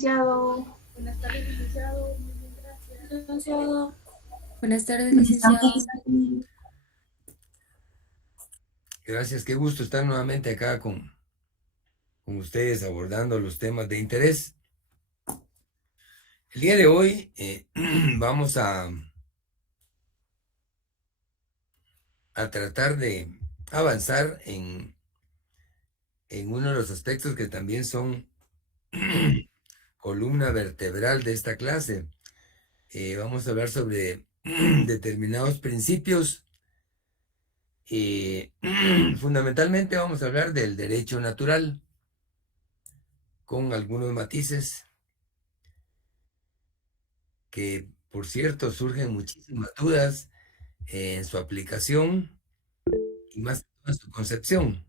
licenciado. Buenas tardes, licenciado. Muy bien, gracias. Licenciado. Buenas tardes, licenciado. Gracias, qué gusto estar nuevamente acá con ustedes abordando los temas de interés. El día de hoy vamos a tratar de avanzar en uno de los aspectos que también son columna vertebral de esta clase. Vamos a hablar sobre determinados principios. Fundamentalmente vamos a hablar del derecho natural con algunos matices que, por cierto, surgen muchísimas dudas en su aplicación y más en su concepción.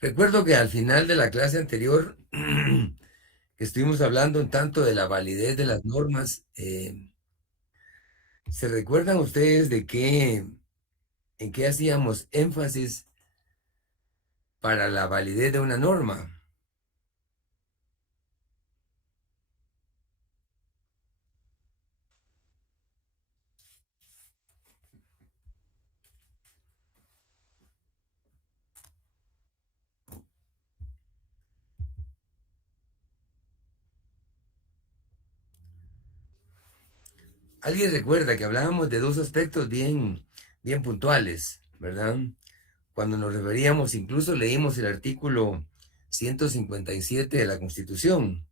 Recuerdo que al final de la clase anterior que estuvimos hablando un tanto de la validez de las normas. ¿Se recuerdan ustedes en qué hacíamos énfasis para la validez de una norma? ¿Alguien recuerda que hablábamos de dos aspectos bien puntuales, verdad? Cuando nos referíamos, incluso leímos el artículo 157 de la Constitución.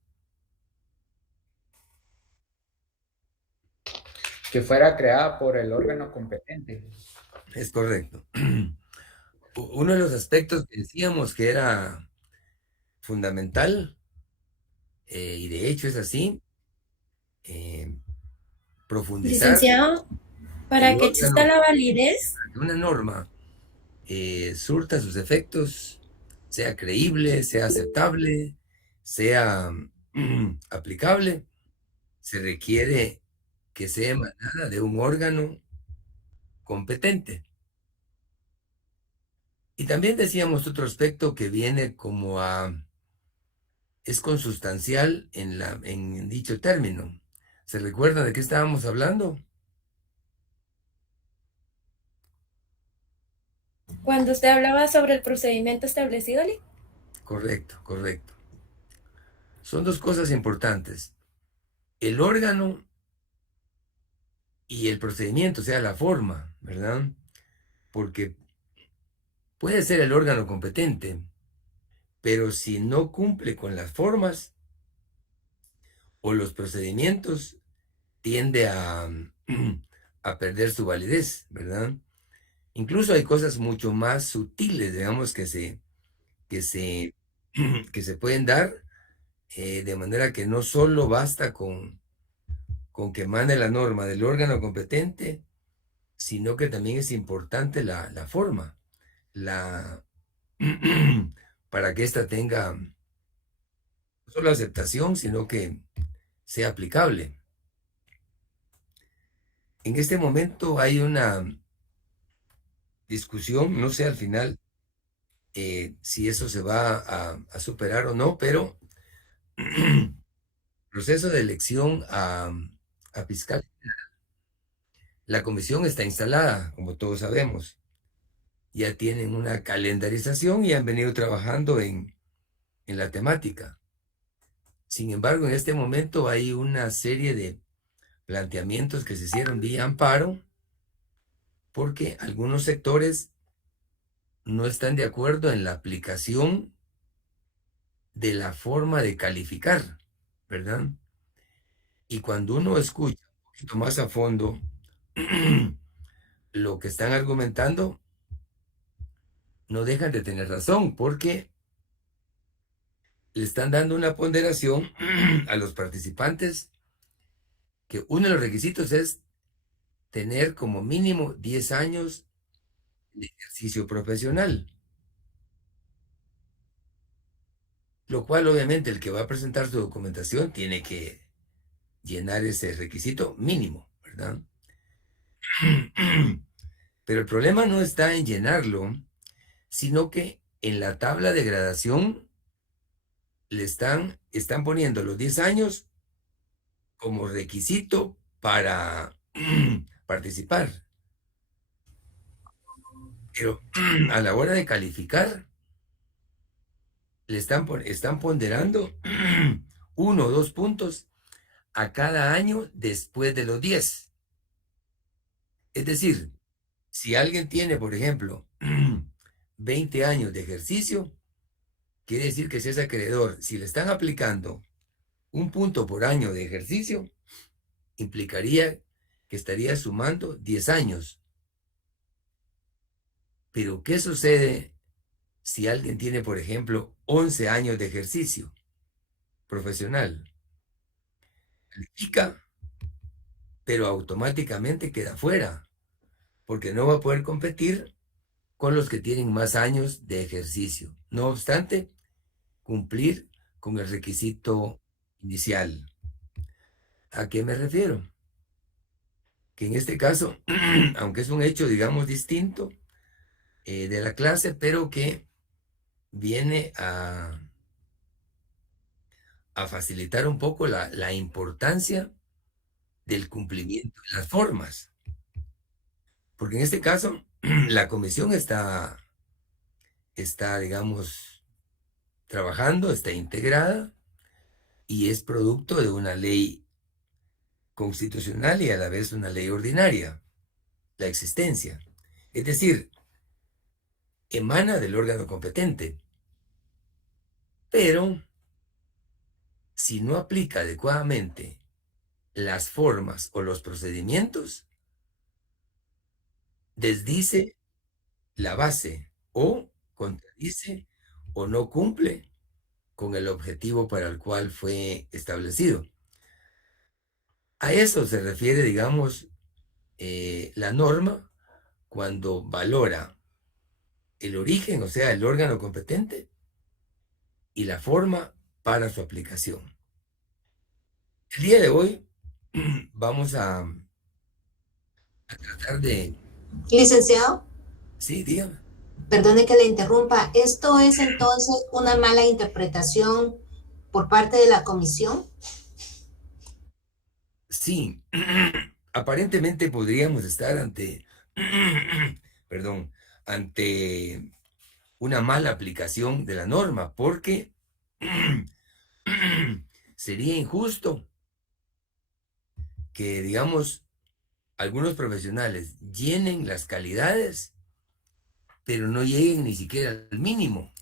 Que fuera creada por el órgano competente. Es correcto. Uno de los aspectos que decíamos que era fundamental, y de hecho es así, profundizar Licenciado, el para que exista órgano la validez, de una norma surta sus efectos, sea creíble, sea aceptable, sea aplicable, se requiere que sea emanada de un órgano competente. Y también decíamos otro aspecto que viene es consustancial en dicho término. ¿Se recuerda de qué estábamos hablando? cuando usted hablaba sobre el procedimiento establecido, Correcto, correcto. Son dos cosas importantes. El órgano y el procedimiento, o sea, la forma, ¿verdad? Porque puede ser el órgano competente, pero si no cumple con las formas o los procedimientos, tiende a perder su validez, ¿verdad? Incluso hay cosas mucho más sutiles, digamos, que se, que se pueden dar, de manera que no solo basta con que mande la norma del órgano competente, sino que también es importante la forma, la, para que ésta tenga no solo aceptación, sino que sea aplicable. En este momento hay una discusión, no sé al final si eso se va a superar o no, pero proceso de elección a fiscal. La comisión está instalada, como todos sabemos. Ya tienen una calendarización y han venido trabajando en la temática. Sin embargo, en este momento hay una serie de planteamientos que se hicieron vía amparo porque algunos sectores no están de acuerdo en la aplicación de la forma de calificar, ¿verdad? Y cuando uno escucha un poquito más a fondo lo que están argumentando, no dejan de tener razón porque le están dando una ponderación a los participantes que uno de los requisitos es tener como mínimo 10 años de ejercicio profesional, lo cual obviamente el que va a presentar su documentación tiene que llenar ese requisito mínimo, ¿verdad? Pero el problema no está en llenarlo, sino que en la tabla de gradación están poniendo los 10 años como requisito para participar. Pero a la hora de calificar, están ponderando 1 o 2 puntos a cada año después de los 10. Es decir, si alguien tiene, por ejemplo, 20 años de ejercicio, quiere decir que si es acreedor, si le están aplicando 1 punto por año de ejercicio, implicaría que estaría sumando 10 años. Pero, ¿qué sucede si alguien tiene, por ejemplo, 11 años de ejercicio profesional? Califica, pero automáticamente queda fuera, porque no va a poder competir con los que tienen más años de ejercicio. No obstante, cumplir con el requisito inicial. ¿A qué me refiero? Que en este caso, aunque es un hecho, digamos, distinto de la clase, pero que viene a facilitar un poco la importancia del cumplimiento de las formas. Porque en este caso, la comisión está, digamos, trabajando, está integrada y es producto de una ley constitucional y a la vez una ley ordinaria, la existencia. Es decir, emana del órgano competente, pero si no aplica adecuadamente las formas o los procedimientos, desdice la base o contradice o no cumple con el objetivo para el cual fue establecido. A eso se refiere, digamos, la norma cuando valora el origen, o sea, el órgano competente, y la forma para su aplicación. El día de hoy vamos a tratar de... Licenciado, Sí, dígame. perdone que le interrumpa. ¿Esto es entonces una mala interpretación por parte de la comisión? Sí, aparentemente podríamos estar ante, perdón, ante una mala aplicación de la norma, porque sería injusto que, digamos, algunos profesionales llenen las calidades, pero no lleguen ni siquiera al mínimo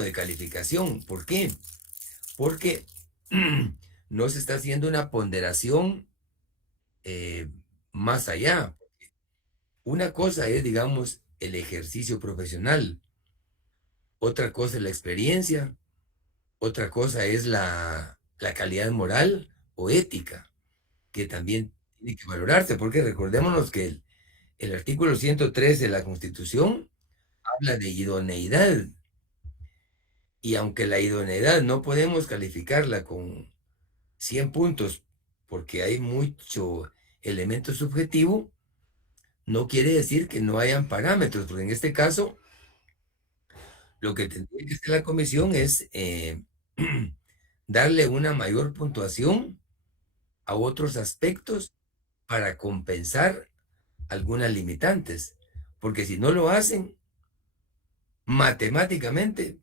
de calificación. ¿Por qué? Porque no se está haciendo una ponderación más allá. Una cosa es, digamos, el ejercicio profesional, otra cosa es la experiencia, otra cosa es la calidad moral o ética, que también tiene que valorarse, porque recordémonos que el artículo 103 de la Constitución habla de idoneidad, y aunque la idoneidad no podemos calificarla con 100 puntos, porque hay mucho elemento subjetivo, no quiere decir que no hayan parámetros, porque en este caso lo que tendría que hacer la comisión es darle una mayor puntuación a otros aspectos para compensar algunas limitantes, porque si no lo hacen, matemáticamente,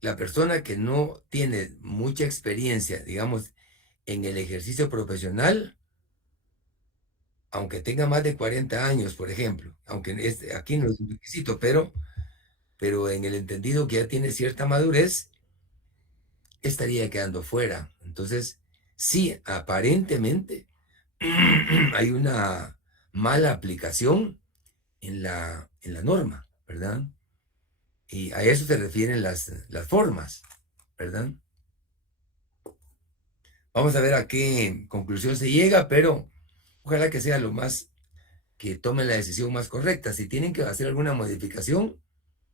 la persona que no tiene mucha experiencia, digamos, en el ejercicio profesional, aunque tenga más de 40 años, por ejemplo, aunque aquí no es un requisito, pero en el entendido que ya tiene cierta madurez, estaría quedando fuera. Entonces, sí, aparentemente hay una mala aplicación en la norma, ¿verdad? Y a eso se refieren las formas, ¿verdad? Vamos a ver a qué conclusión se llega, pero ojalá que sea lo más, que tomen la decisión más correcta. Si tienen que hacer alguna modificación,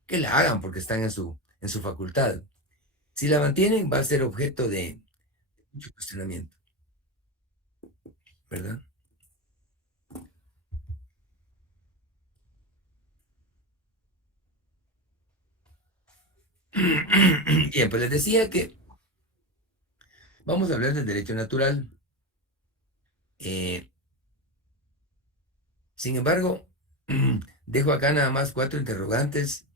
que la hagan porque están en su facultad. Si la mantienen, va a ser objeto de mucho cuestionamiento, ¿verdad? Bien, pues les decía que vamos a hablar del derecho natural. Eh, Sin embargo, dejo acá nada más 4 interrogantes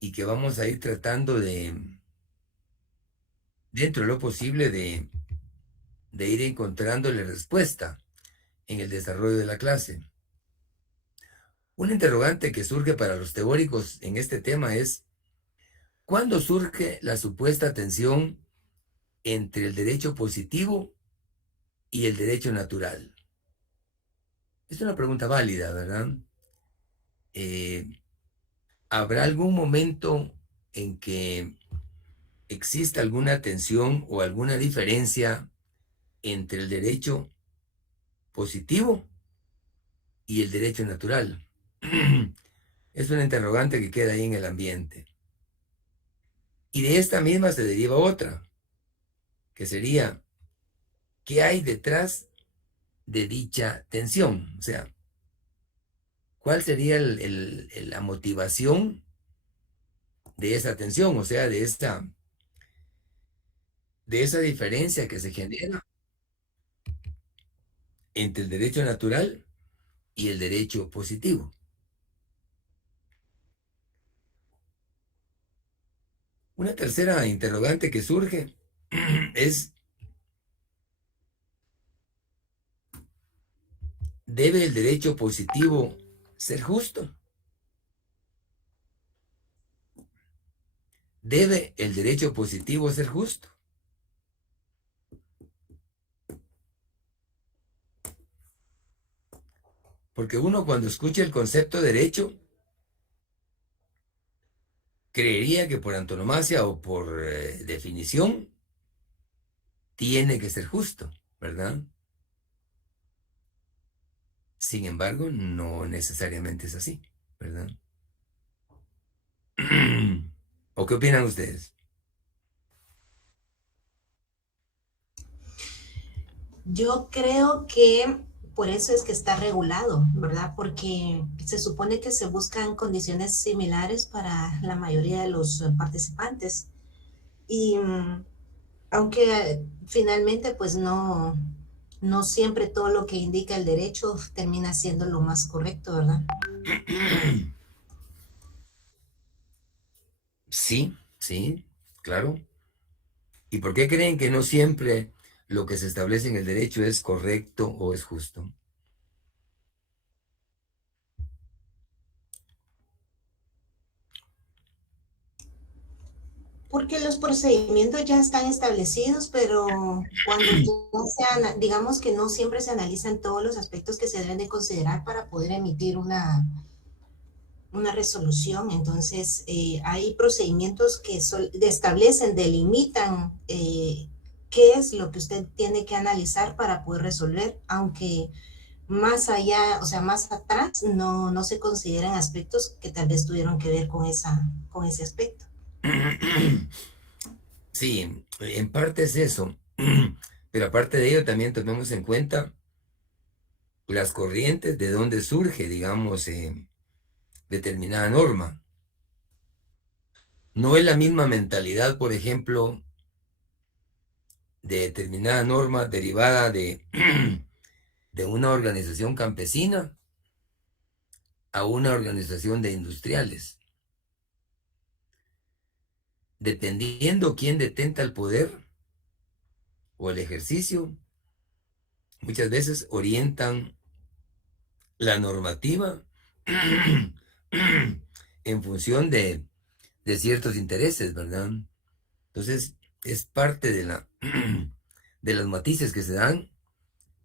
y que vamos a ir tratando de, dentro de lo posible, de ir encontrándole respuesta en el desarrollo de la clase. Un interrogante que surge para los teóricos en este tema es, ¿cuándo surge la supuesta tensión entre el derecho positivo y el derecho natural? Es una pregunta válida, ¿verdad? Eh, ¿Habrá algún momento en que exista alguna tensión o alguna diferencia entre el derecho positivo y el derecho natural? Es una interrogante que queda ahí en el ambiente. Y de esta misma se deriva otra, que sería, ¿qué hay detrás de dicha tensión? O sea, ¿cuál sería la motivación de esa tensión? O sea, de esa diferencia que se genera entre el derecho natural y el derecho positivo. Una tercera interrogante que surge es, ¿debe el derecho positivo ser justo? ¿Debe el derecho positivo ser justo? Porque uno cuando escucha el concepto de derecho, creería que por antonomasia o por definición, tiene que ser justo, ¿verdad? Sin embargo, no necesariamente es así, ¿verdad? ¿O qué opinan ustedes? Yo creo que por eso es que está regulado, ¿verdad? Porque se supone que se buscan condiciones similares para la mayoría de los participantes. Y aunque finalmente pues no siempre todo lo que indica el derecho termina siendo lo más correcto, ¿verdad? Sí, sí, claro. ¿Y por qué creen que no siempre lo que se establece en el derecho es correcto o es justo? Porque los procedimientos ya están establecidos, pero cuando ya digamos que no siempre se analizan todos los aspectos que se deben de considerar para poder emitir una resolución. Entonces, hay procedimientos que establecen, delimitan qué es lo que usted tiene que analizar para poder resolver, aunque más allá, o sea, más atrás, no se consideran aspectos que tal vez tuvieron que ver con ese aspecto. Sí, en parte es eso, pero aparte de ello también tomemos en cuenta las corrientes de donde surge, digamos, determinada norma. No es la misma mentalidad, por ejemplo, de determinada norma derivada de una organización campesina a una organización de industriales. Dependiendo quién detenta el poder o el ejercicio, muchas veces orientan la normativa en función de ciertos intereses, ¿verdad? Entonces, es parte de los matices que se dan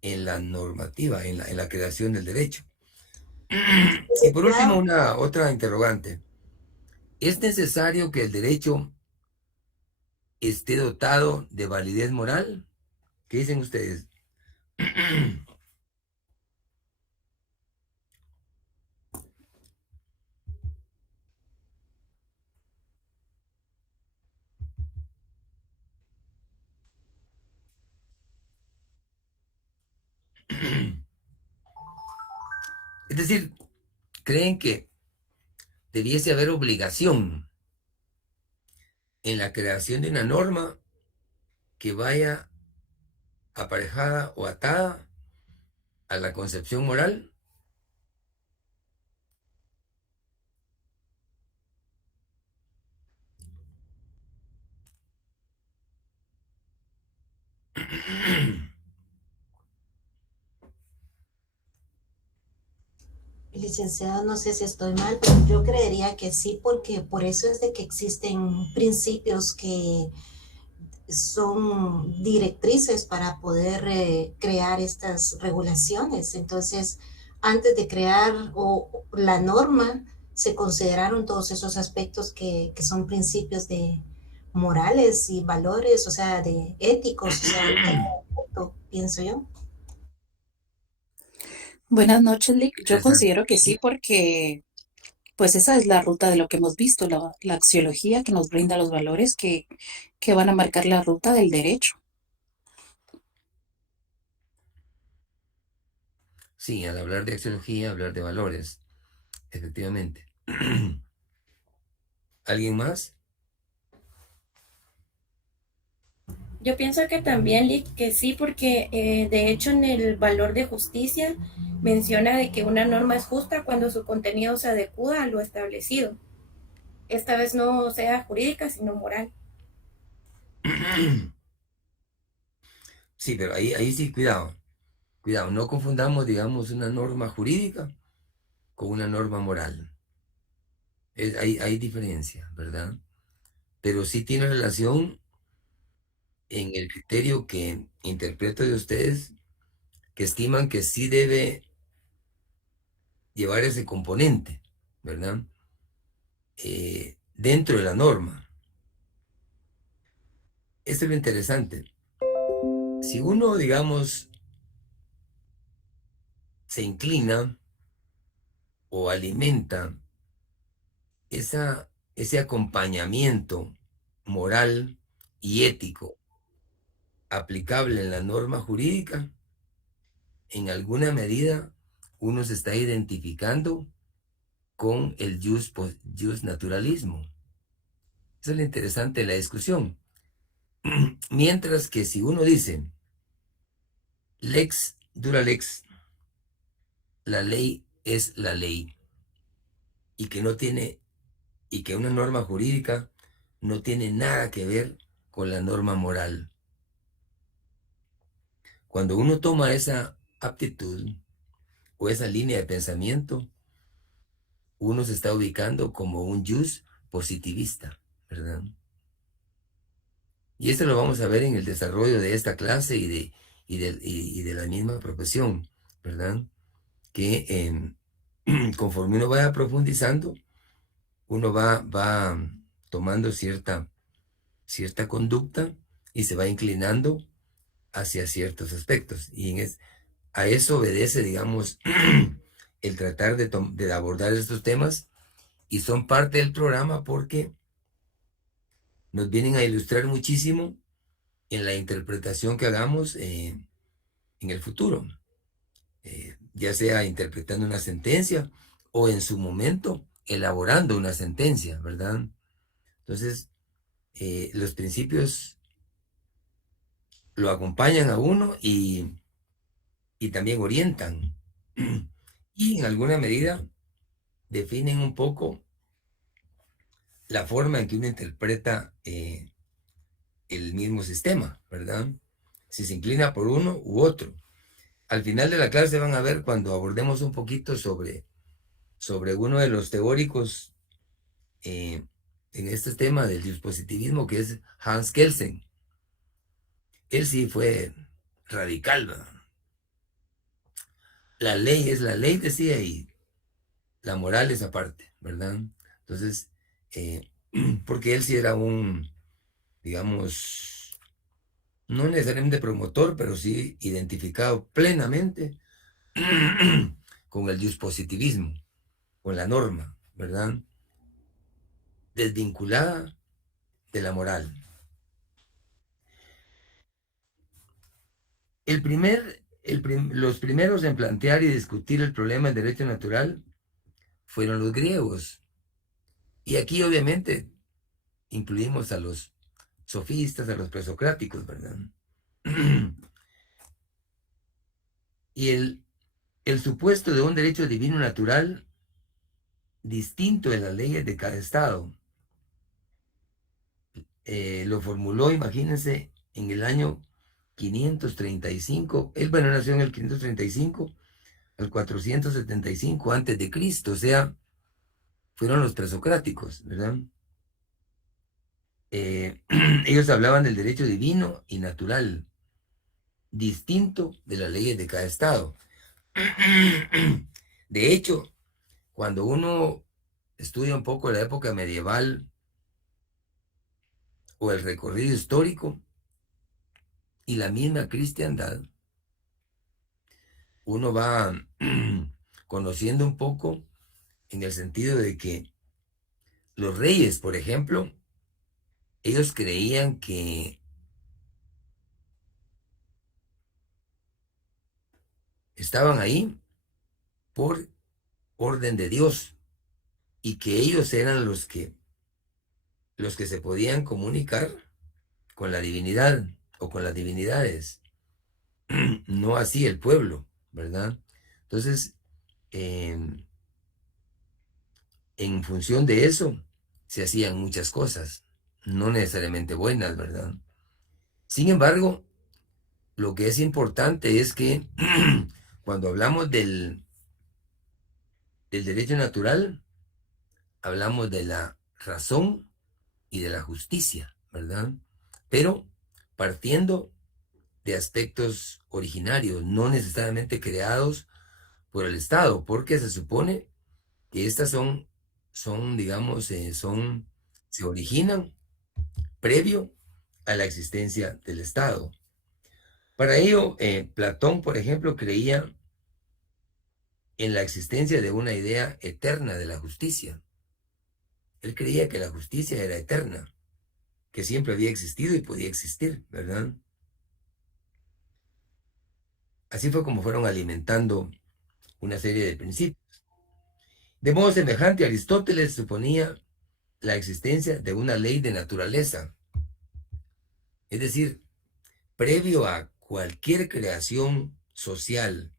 en la normativa, en la creación del derecho. Y por último, una otra interrogante. ¿Es necesario que el derecho esté dotado de validez moral? ¿Qué dicen ustedes? Es decir, ¿creen que debiese haber obligación en la creación de una norma que vaya aparejada o atada a la concepción moral. Licenciado, no sé si estoy mal, pero yo creería que sí, porque por eso es de que existen principios que son directrices para poder crear estas regulaciones. Entonces, antes de crear la norma, se consideraron todos esos aspectos que son principios de morales y valores, o sea, de éticos, o sea, todo, pienso yo. Buenas noches, Lick. Yo Interesante. considero que sí, porque pues esa es la ruta de lo que hemos visto, la axiología que nos brinda los valores que van a marcar la ruta del derecho. Sí, al hablar de axiología, hablar de valores, efectivamente. ¿Alguien más? Yo pienso que también, Lick, que sí, porque de hecho en el valor de justicia menciona de que una norma es justa cuando su contenido se adecua a lo establecido. Esta vez no sea jurídica, sino moral. Sí, pero ahí sí, cuidado. Cuidado, no confundamos, digamos, una norma jurídica con una norma moral. Hay diferencia, ¿verdad? Pero sí tiene relación en el criterio que interpreto de ustedes, que estiman que sí debe llevar ese componente, ¿verdad? Dentro de la norma. Esto es lo interesante. Si uno, digamos, se inclina o alimenta ese acompañamiento moral y ético aplicable en la norma jurídica, en alguna medida uno se está identificando con el jus naturalismo. Eso es lo interesante de la discusión. Mientras que si uno dice lex dura lex, la ley es la ley, y que no tiene, y que una norma jurídica no tiene nada que ver con la norma moral. Cuando uno toma esa aptitud o esa línea de pensamiento, uno se está ubicando como un jus positivista, ¿verdad? Y esto lo vamos a ver en el desarrollo de esta clase y de la misma profesión, ¿verdad? Que conforme uno vaya profundizando, uno va tomando cierta conducta y se va inclinando hacia ciertos aspectos. Y a eso obedece, digamos, el tratar de abordar estos temas, y son parte del programa porque nos vienen a ilustrar muchísimo en la interpretación que hagamos en el futuro, ya sea interpretando una sentencia o en su momento elaborando una sentencia, ¿verdad? Entonces, los principios lo acompañan a uno y también orientan y en alguna medida definen un poco la forma en que uno interpreta el mismo sistema, ¿verdad? Si se inclina por uno u otro. Al final de la clase van a ver cuando abordemos un poquito sobre uno de los teóricos en este tema del dispositivismo, que es Hans Kelsen. Él sí fue radical, ¿verdad? La ley es la ley, decía, y la moral es aparte, ¿verdad? Entonces, porque él sí era digamos, no necesariamente promotor, pero sí identificado plenamente con el dispositivismo, con la norma, ¿verdad? Desvinculada de la moral. Los primeros en plantear y discutir el problema del derecho natural fueron los griegos. Y aquí, obviamente, incluimos a los sofistas, a los presocráticos, ¿verdad? Y el supuesto de un derecho divino natural distinto de las leyes de cada estado lo formuló, imagínense, en el año 535. Él, bueno, nació en el 535 al 475 antes de Cristo, o sea, fueron los presocráticos, ¿verdad? Ellos hablaban del derecho divino y natural, distinto de las leyes de cada estado. De hecho, cuando uno estudia un poco la época medieval o el recorrido histórico y la misma cristiandad, uno va conociendo un poco en el sentido de que los reyes, por ejemplo, ellos creían que estaban ahí por orden de Dios y que ellos eran los que se podían comunicar con la divinidad o con las divinidades, no así el pueblo, ¿verdad? Entonces, en función de eso, se hacían muchas cosas, no necesariamente buenas, ¿verdad? Sin embargo, lo que es importante es que cuando hablamos del derecho natural, hablamos de la razón y de la justicia, ¿verdad? Pero partiendo de aspectos originarios, no necesariamente creados por el Estado, porque se supone que estas digamos, se originan previo a la existencia del Estado. Para ello, Platón, por ejemplo, creía en la existencia de una idea eterna de la justicia. Él creía que la justicia era eterna, que siempre había existido y podía existir, ¿verdad? Así fue como fueron alimentando una serie de principios. De modo semejante, Aristóteles suponía la existencia de una ley de naturaleza, es decir, previo a cualquier creación social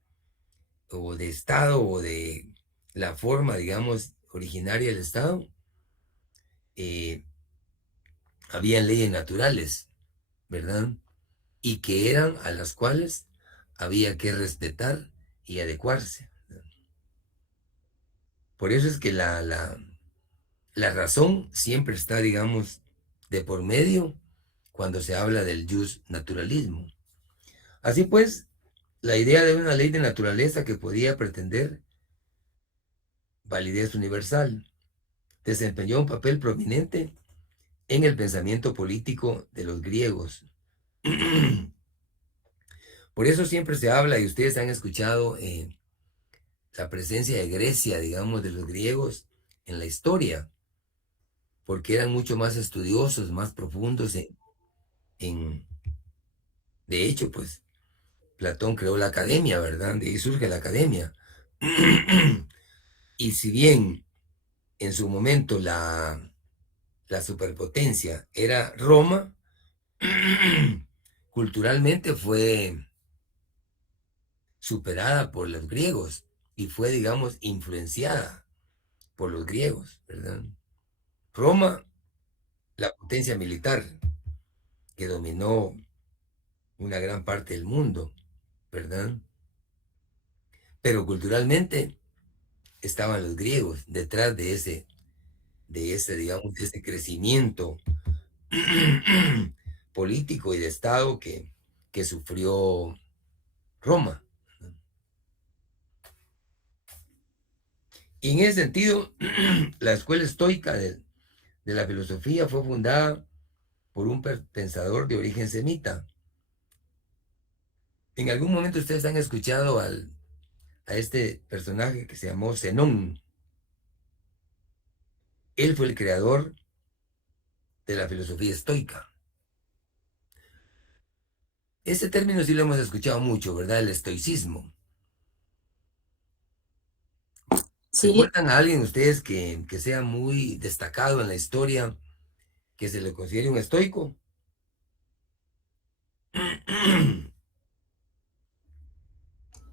o de Estado o de la forma, digamos, originaria del Estado, habían leyes naturales, ¿verdad? Y que eran a las cuales había que respetar y adecuarse. Por eso es que la razón siempre está, digamos, de por medio cuando se habla del jus naturalismo. Así pues, la idea de una ley de naturaleza que podía pretender validez universal desempeñó un papel prominente en el pensamiento político de los griegos. Por eso siempre se habla, y ustedes han escuchado la presencia de Grecia, digamos, de los griegos en la historia, porque eran mucho más estudiosos, más profundos de hecho, pues, Platón creó la academia, ¿verdad? De ahí surge la academia. Y si bien en su momento la superpotencia era Roma, culturalmente fue superada por los griegos y fue, digamos, influenciada por los griegos, ¿verdad? Roma, la potencia militar que dominó una gran parte del mundo, ¿verdad? Pero culturalmente estaban los griegos detrás de ese, digamos, de ese crecimiento político y de Estado que sufrió Roma. Y en ese sentido, la escuela estoica de la filosofía fue fundada por un pensador de origen semita. En algún momento ustedes han escuchado a este personaje que se llamó Zenón. Él fue el creador de la filosofía estoica. Ese término sí lo hemos escuchado mucho, ¿verdad? El estoicismo. Sí, ¿Recuerdan a alguien ustedes que sea muy destacado en la historia, que se le considere un estoico.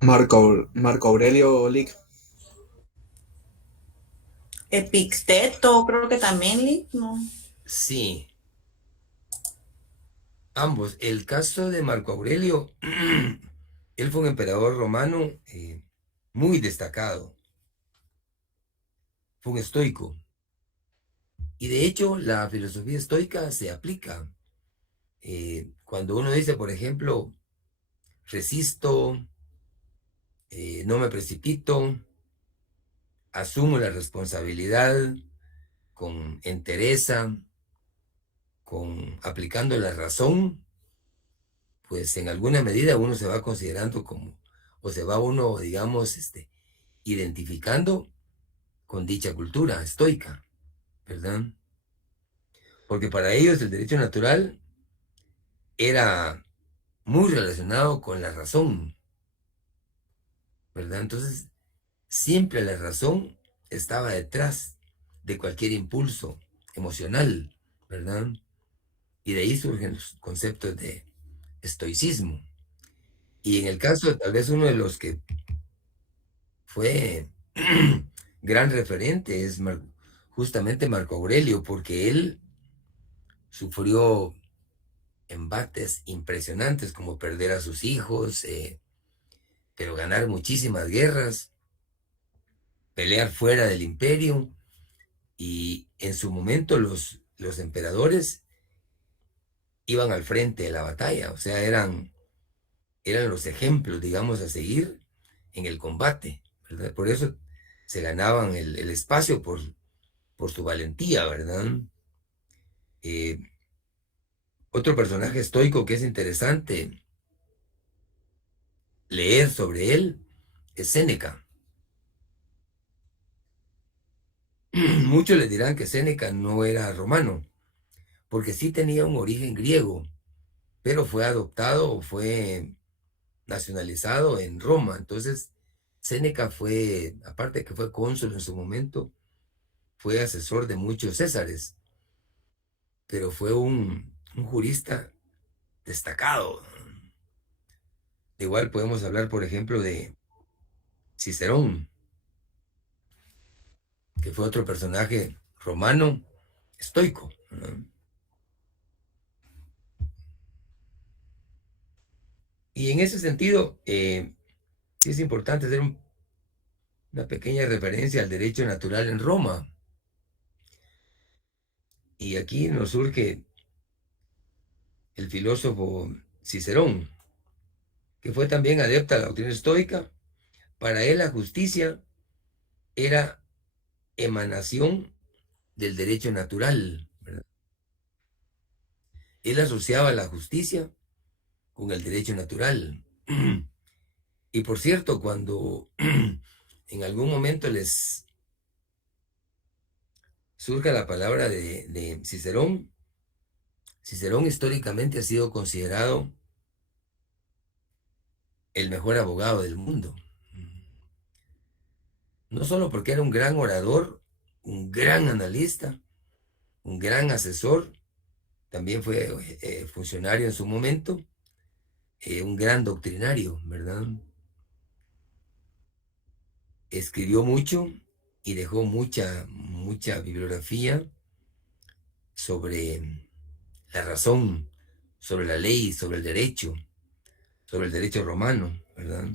Marco Aurelio Lick. Epicteto, creo que también, Lee, ¿no? Sí, ambos. El caso de Marco Aurelio, él fue un emperador romano muy destacado. Fue un estoico. Y de hecho, la filosofía estoica se aplica. Cuando uno dice, por ejemplo, resisto, no me precipito, asumo la responsabilidad con entereza, aplicando la razón, pues en alguna medida uno se va considerando como, o se va uno, digamos, identificando con dicha cultura estoica, ¿verdad? Porque para ellos el derecho natural era muy relacionado con la razón, ¿verdad? Entonces, siempre la razón estaba detrás de cualquier impulso emocional, ¿verdad? Y de ahí surgen los conceptos de estoicismo. Y en el caso, tal vez uno de los que fue gran referente es justamente Marco Aurelio, porque él sufrió embates impresionantes como perder a sus hijos, pero ganar muchísimas guerras, pelear fuera del imperio, y en su momento los emperadores iban al frente de la batalla, o sea, eran los ejemplos, digamos, a seguir en el combate, ¿verdad? Por eso se ganaban el espacio por su valentía, ¿verdad? Otro personaje estoico que es interesante leer sobre él es Séneca. Muchos le dirán que Séneca no era romano, porque sí tenía un origen griego, pero fue adoptado o fue nacionalizado en Roma. Entonces, Séneca fue, aparte que fue cónsul en su momento, fue asesor de muchos césares, pero fue un jurista destacado. Igual podemos hablar, por ejemplo, de Cicerón, que fue otro personaje romano estoico, ¿no? Y en ese sentido, sí es importante hacer una pequeña referencia al derecho natural en Roma. Y aquí nos surge el filósofo Cicerón, que fue también adepto a la doctrina estoica. Para él la justicia era emanación del derecho natural, ¿verdad? Él asociaba la justicia con el derecho natural. Y por cierto, cuando en algún momento les surge la palabra de Cicerón, Cicerón históricamente ha sido considerado el mejor abogado del mundo. No solo porque era un gran orador, un gran analista, un gran asesor, también fue funcionario en su momento, un gran doctrinario, ¿verdad? Escribió mucho y dejó mucha bibliografía sobre la razón, sobre la ley, sobre el derecho romano, ¿verdad?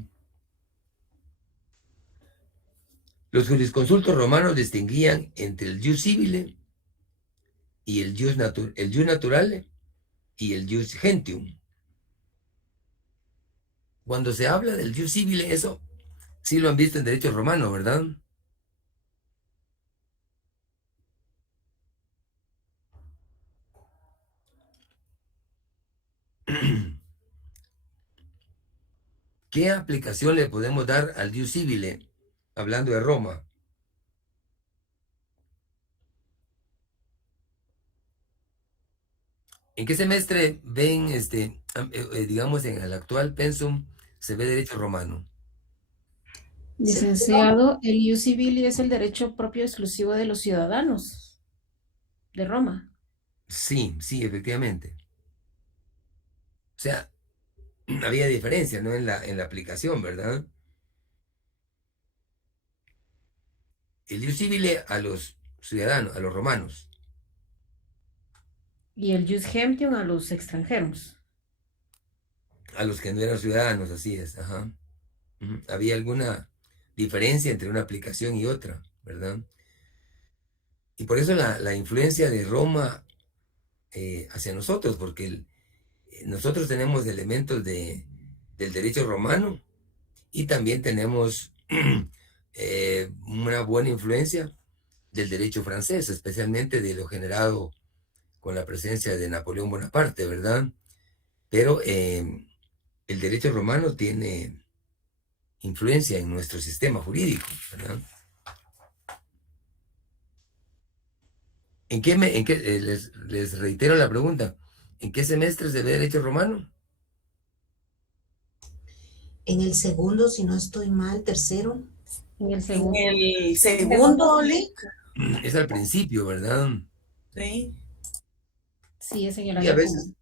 Los jurisconsultos romanos distinguían entre el jus civile y el jus naturale y el jus gentium. Cuando se habla del jus civile, eso sí lo han visto en derecho romano, ¿verdad? ¿Qué aplicación le podemos dar al jus civile hablando de Roma? ¿En qué semestre ven, digamos, en el actual pensum, se ve derecho romano? Licenciado, el ius civili es el derecho propio exclusivo de los ciudadanos de Roma. Sí, sí, efectivamente. O sea, había diferencia, ¿no? En la aplicación, ¿verdad? El ius civile a los ciudadanos, a los romanos. Y el jus gentium a los extranjeros. A los que no eran ciudadanos, así es, ajá. Ujú. Había alguna diferencia entre una aplicación y otra, ¿verdad? Y por eso la influencia de Roma hacia nosotros, porque nosotros tenemos elementos del derecho romano y también tenemos una buena influencia del derecho francés, especialmente de lo generado con la presencia de Napoleón Bonaparte, ¿verdad? Pero el derecho romano tiene influencia en nuestro sistema jurídico, ¿verdad? Les reitero la pregunta, ¿en qué semestre se ve derecho romano? En el segundo, si no estoy mal, tercero. En el En segundo. el segundo, Lick. Es al principio, ¿verdad? Sí. Sí, es en el Y a año veces,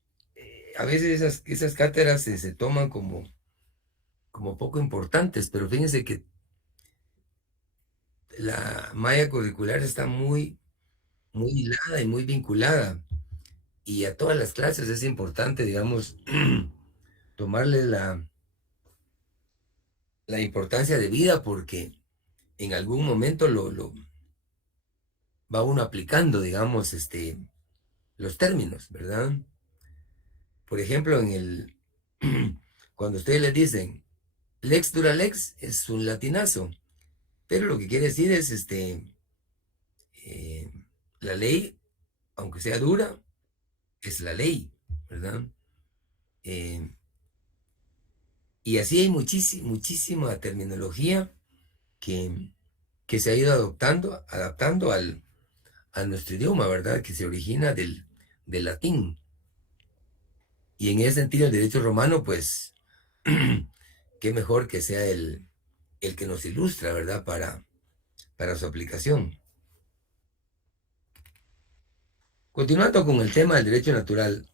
común. esas cátedras se toman como poco importantes, pero fíjense que la malla curricular está muy hilada y muy vinculada. Y a todas las clases es importante, digamos, tomarle la importancia de vida porque en algún momento lo va uno aplicando, digamos, los términos, ¿verdad? Por ejemplo, cuando ustedes les dicen lex dura lex, es un latinazo, pero lo que quiere decir es eh, la ley, aunque sea dura, es la ley, ¿verdad? Eh, y así hay muchísima terminología que se ha ido adaptando a nuestro idioma, ¿verdad? Que se origina del latín. Y en ese sentido, el derecho romano, pues, qué mejor que sea el que nos ilustra, ¿verdad? Para su aplicación. Continuando con el tema del derecho natural,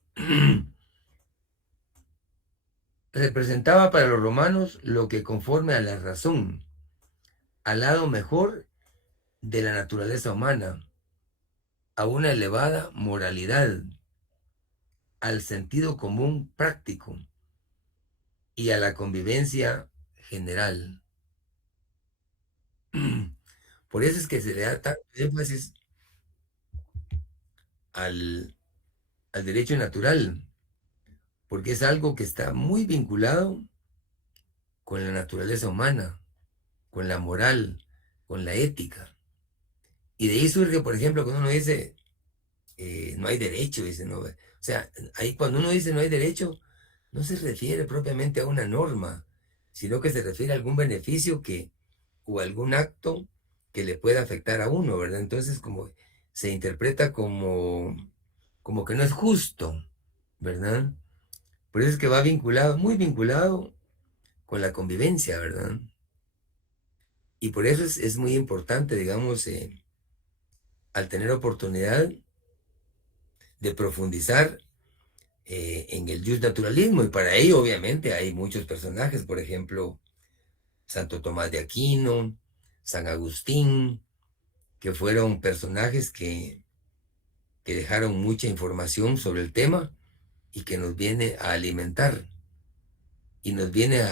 representaba para los romanos lo que conforme a la razón, al lado mejor de la naturaleza humana, a una elevada moralidad, al sentido común práctico y a la convivencia general. Por eso es que se le da tanto énfasis al, al derecho natural, porque es algo que está muy vinculado con la naturaleza humana, con la moral, con la ética. Y de ahí surge, por ejemplo, cuando uno dice, no hay derecho, dice, no. O sea, ahí cuando uno dice no hay derecho, no se refiere propiamente a una norma, sino que se refiere a algún beneficio o algún acto que le pueda afectar a uno, ¿verdad? Entonces, como se interpreta como que no es justo, ¿verdad? Por eso es que va vinculado, muy vinculado con la convivencia, ¿verdad? Y por eso es muy importante, digamos, al tener oportunidad de profundizar en el naturalismo. Y para ello, obviamente, hay muchos personajes, por ejemplo, Santo Tomás de Aquino, San Agustín, que fueron personajes que dejaron mucha información sobre el tema y que nos viene a alimentar y nos viene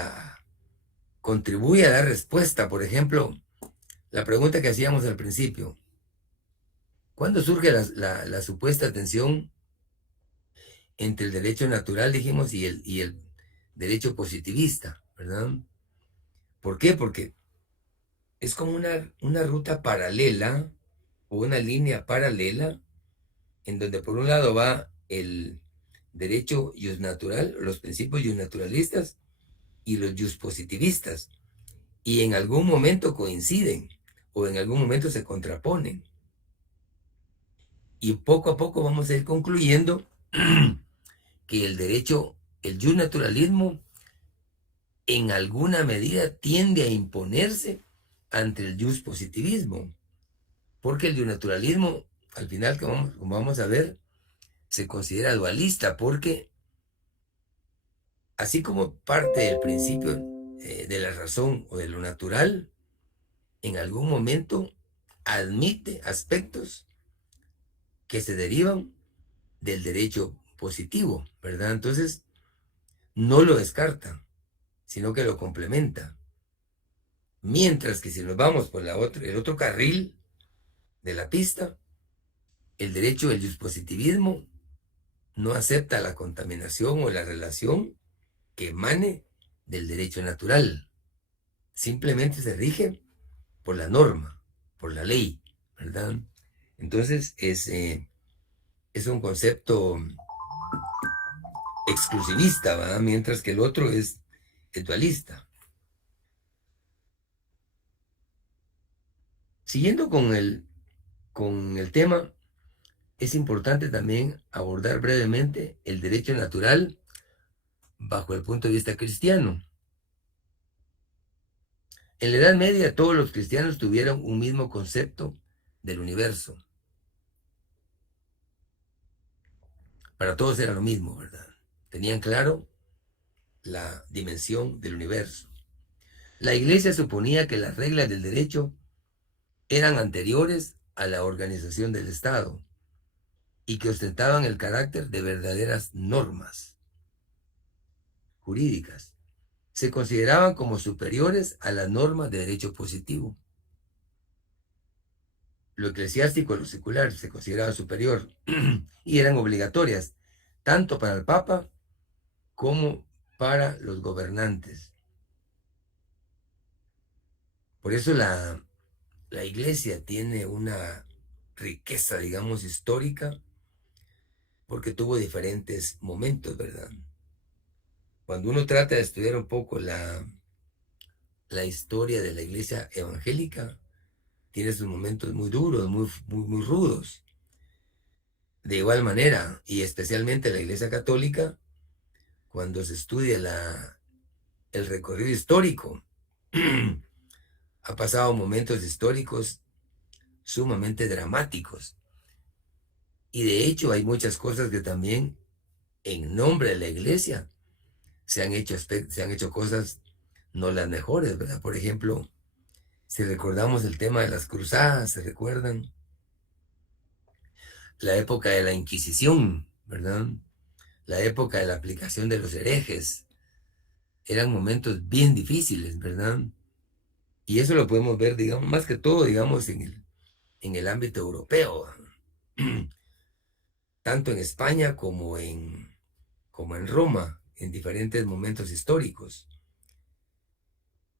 contribuye a dar respuesta. Por ejemplo, la pregunta que hacíamos al principio, ¿cuándo surge la supuesta tensión entre el derecho natural, dijimos, y el derecho positivista, ¿verdad? ¿Por qué? Porque es como una ruta paralela o una línea paralela en donde por un lado va el derecho natural, los principios naturalistas y los positivistas, y en algún momento coinciden o en algún momento se contraponen. Y poco a poco vamos a ir concluyendo que el naturalismo, en alguna medida tiende a imponerse ante el positivismo, porque el naturalismo, al final, como vamos a ver, se considera dualista porque, así como parte del principio de la razón o de lo natural, en algún momento admite aspectos que se derivan del derecho positivo, ¿verdad? Entonces, no lo descarta, sino que lo complementa. Mientras que si nos vamos por el otro carril de la pista, el derecho del positivismo no acepta la contaminación o la relación que emane del derecho natural. Simplemente se rige por la norma, por la ley, ¿verdad? Entonces es un concepto exclusivista, ¿verdad? Mientras que el otro es dualista. Siguiendo con el tema, es importante también abordar brevemente el derecho natural bajo el punto de vista cristiano. En la Edad Media todos los cristianos tuvieron un mismo concepto del universo. Para todos era lo mismo, ¿verdad? Tenían claro la dimensión del universo. La Iglesia suponía que las reglas del derecho eran anteriores a la organización del Estado y que ostentaban el carácter de verdaderas normas jurídicas. Se consideraban como superiores a las normas de derecho positivo. Lo eclesiástico a lo secular se consideraba superior y eran obligatorias, tanto para el Papa como para los gobernantes. Por eso la Iglesia tiene una riqueza, digamos, histórica, porque tuvo diferentes momentos, ¿verdad? Cuando uno trata de estudiar un poco la historia de la Iglesia evangélica, tiene sus momentos muy duros, muy rudos. De igual manera, y especialmente la Iglesia católica, cuando se estudia el recorrido histórico, ha pasado momentos históricos sumamente dramáticos. Y de hecho hay muchas cosas que también en nombre de la Iglesia se han hecho cosas no las mejores, ¿verdad? Por ejemplo, si recordamos el tema de las cruzadas, ¿se recuerdan? La época de la Inquisición, ¿verdad? La época de la aplicación de los herejes. Eran momentos bien difíciles, ¿verdad? Y eso lo podemos ver, digamos, más que todo, digamos, en el ámbito europeo, tanto en España como en Roma, en diferentes momentos históricos.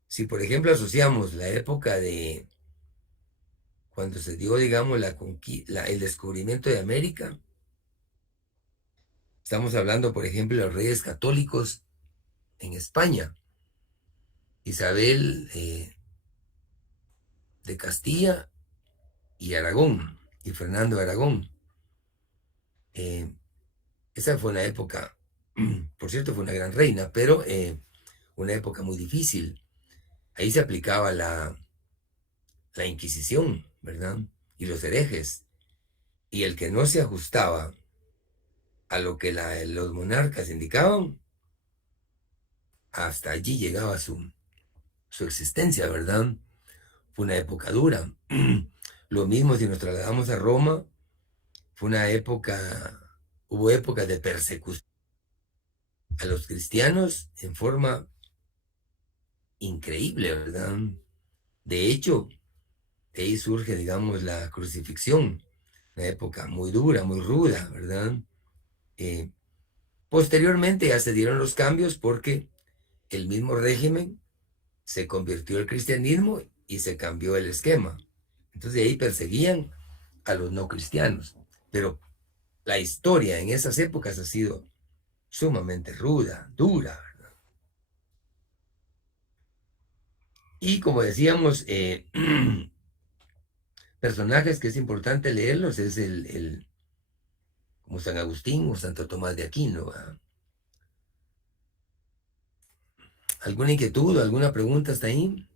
Si, por ejemplo, asociamos la época de cuando se dio, digamos, el descubrimiento de América, estamos hablando, por ejemplo, de los reyes católicos en España. Isabel de Castilla y Aragón, y Fernando de Aragón. Esa fue una época, por cierto, fue una gran reina, pero una época muy difícil. Ahí se aplicaba la Inquisición, ¿verdad? Y los herejes. Y el que no se ajustaba a lo que los monarcas indicaban, hasta allí llegaba su existencia, ¿verdad? Fue una época dura. Lo mismo si nos trasladamos a Roma, fue una época, hubo épocas de persecución a los cristianos en forma increíble, ¿verdad? De hecho, de ahí surge, digamos, la crucifixión, una época muy dura, muy ruda, ¿verdad? Posteriormente ya se dieron los cambios porque el mismo régimen se convirtió al cristianismo y se cambió el esquema. Entonces de ahí perseguían a los no cristianos. Pero la historia en esas épocas ha sido sumamente ruda, dura, ¿verdad? Y como decíamos, personajes que es importante leerlos es como San Agustín o Santo Tomás de Aquino, ¿verdad? ¿Alguna inquietud o alguna pregunta hasta ahí?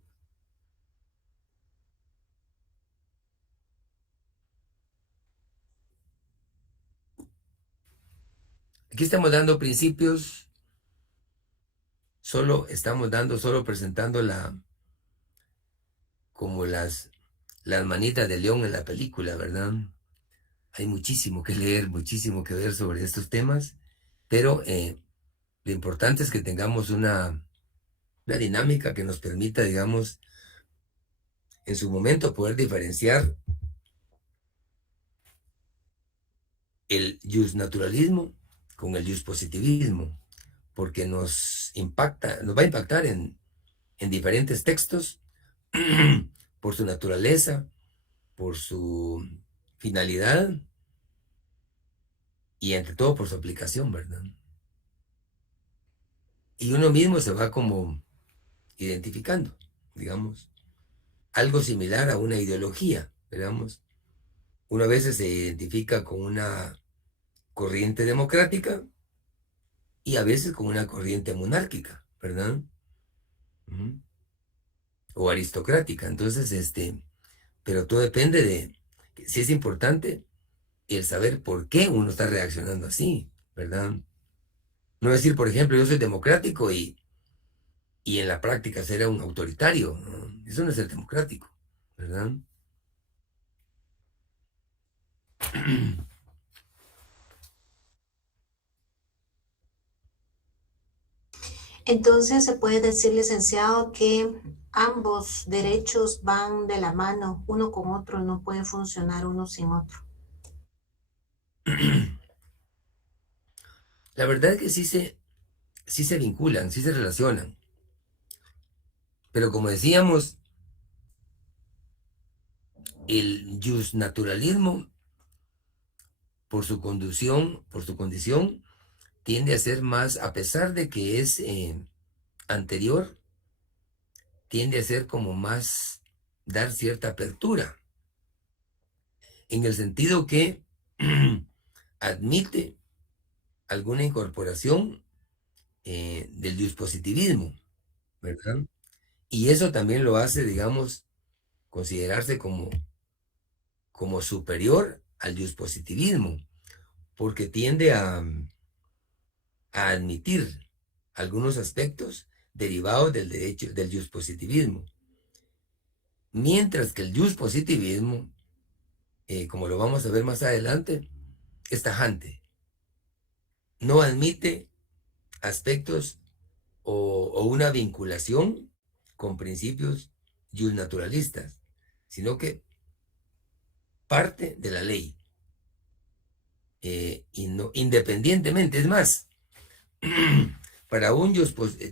Aquí estamos dando principios, solo presentando como las manitas de león en la película, ¿verdad? Hay muchísimo que leer, muchísimo que ver sobre estos temas, pero lo importante es que tengamos una dinámica que nos permita, digamos, en su momento poder diferenciar el justnaturalismo con el justpositivismo, porque nos va a impactar en diferentes textos por su naturaleza, por su finalidad y entre todo por su aplicación, ¿verdad? Y uno mismo se va como identificando, digamos, algo similar a una ideología, digamos. Uno a veces se identifica con una corriente democrática y a veces con una corriente monárquica, ¿verdad? Ujú. O aristocrática. Entonces, pero todo depende de, si es importante el saber por qué uno está reaccionando así, ¿verdad? No decir, por ejemplo, yo soy democrático y en la práctica ser un autoritario, ¿no? Eso no es ser democrático, ¿verdad? Entonces se puede decir, licenciado, que ambos derechos van de la mano, uno con otro, no puede funcionar uno sin otro. La verdad es que sí se vinculan, sí se relacionan. Pero como decíamos, el justnaturalismo, por su condición, tiende a ser más, a pesar de que es anterior, tiende a ser como más dar cierta apertura, en el sentido que admite alguna incorporación del dispositivismo, ¿verdad? Y eso también lo hace, digamos, considerarse como superior al dispositivismo, porque tiende a admitir algunos aspectos derivados del derecho del dispositivismo, mientras que el dispositivismo, como lo vamos a ver más adelante, es tajante, no admite aspectos o una vinculación con principios naturalistas, sino que parte de la ley, y no, independientemente, es más,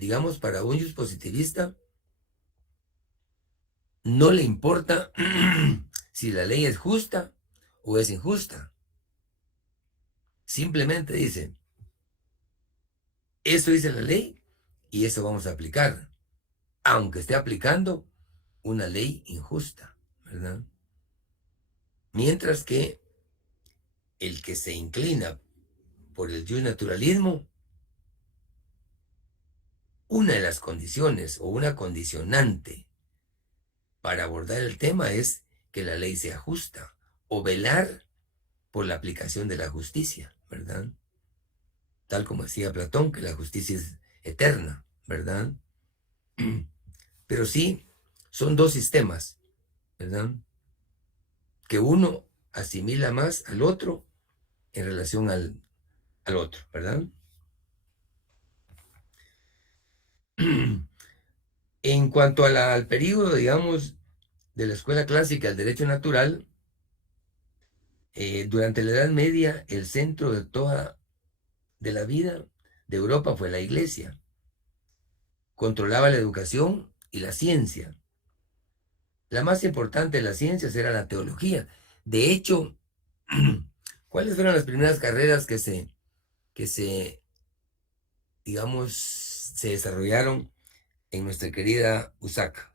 digamos, para un positivista, no le importa si la ley es justa o es injusta. Simplemente dice, eso dice la ley y eso vamos a aplicar, aunque esté aplicando una ley injusta, ¿verdad? Mientras que el que se inclina por el naturalismo, una de las condiciones o una condicionante para abordar el tema es que la ley sea justa o velar por la aplicación de la justicia, ¿verdad? Tal como decía Platón, que la justicia es eterna, ¿verdad? Pero sí, son dos sistemas, ¿verdad? Que uno asimila más al otro en relación al otro, ¿verdad? En cuanto al periodo, digamos, de la escuela clásica, el derecho natural, durante la Edad Media, el centro de la vida de Europa fue la Iglesia. Controlaba la educación y la ciencia. La más importante de las ciencias era la teología. De hecho, ¿cuáles fueron las primeras carreras que se, digamos, se desarrollaron en nuestra querida USAC?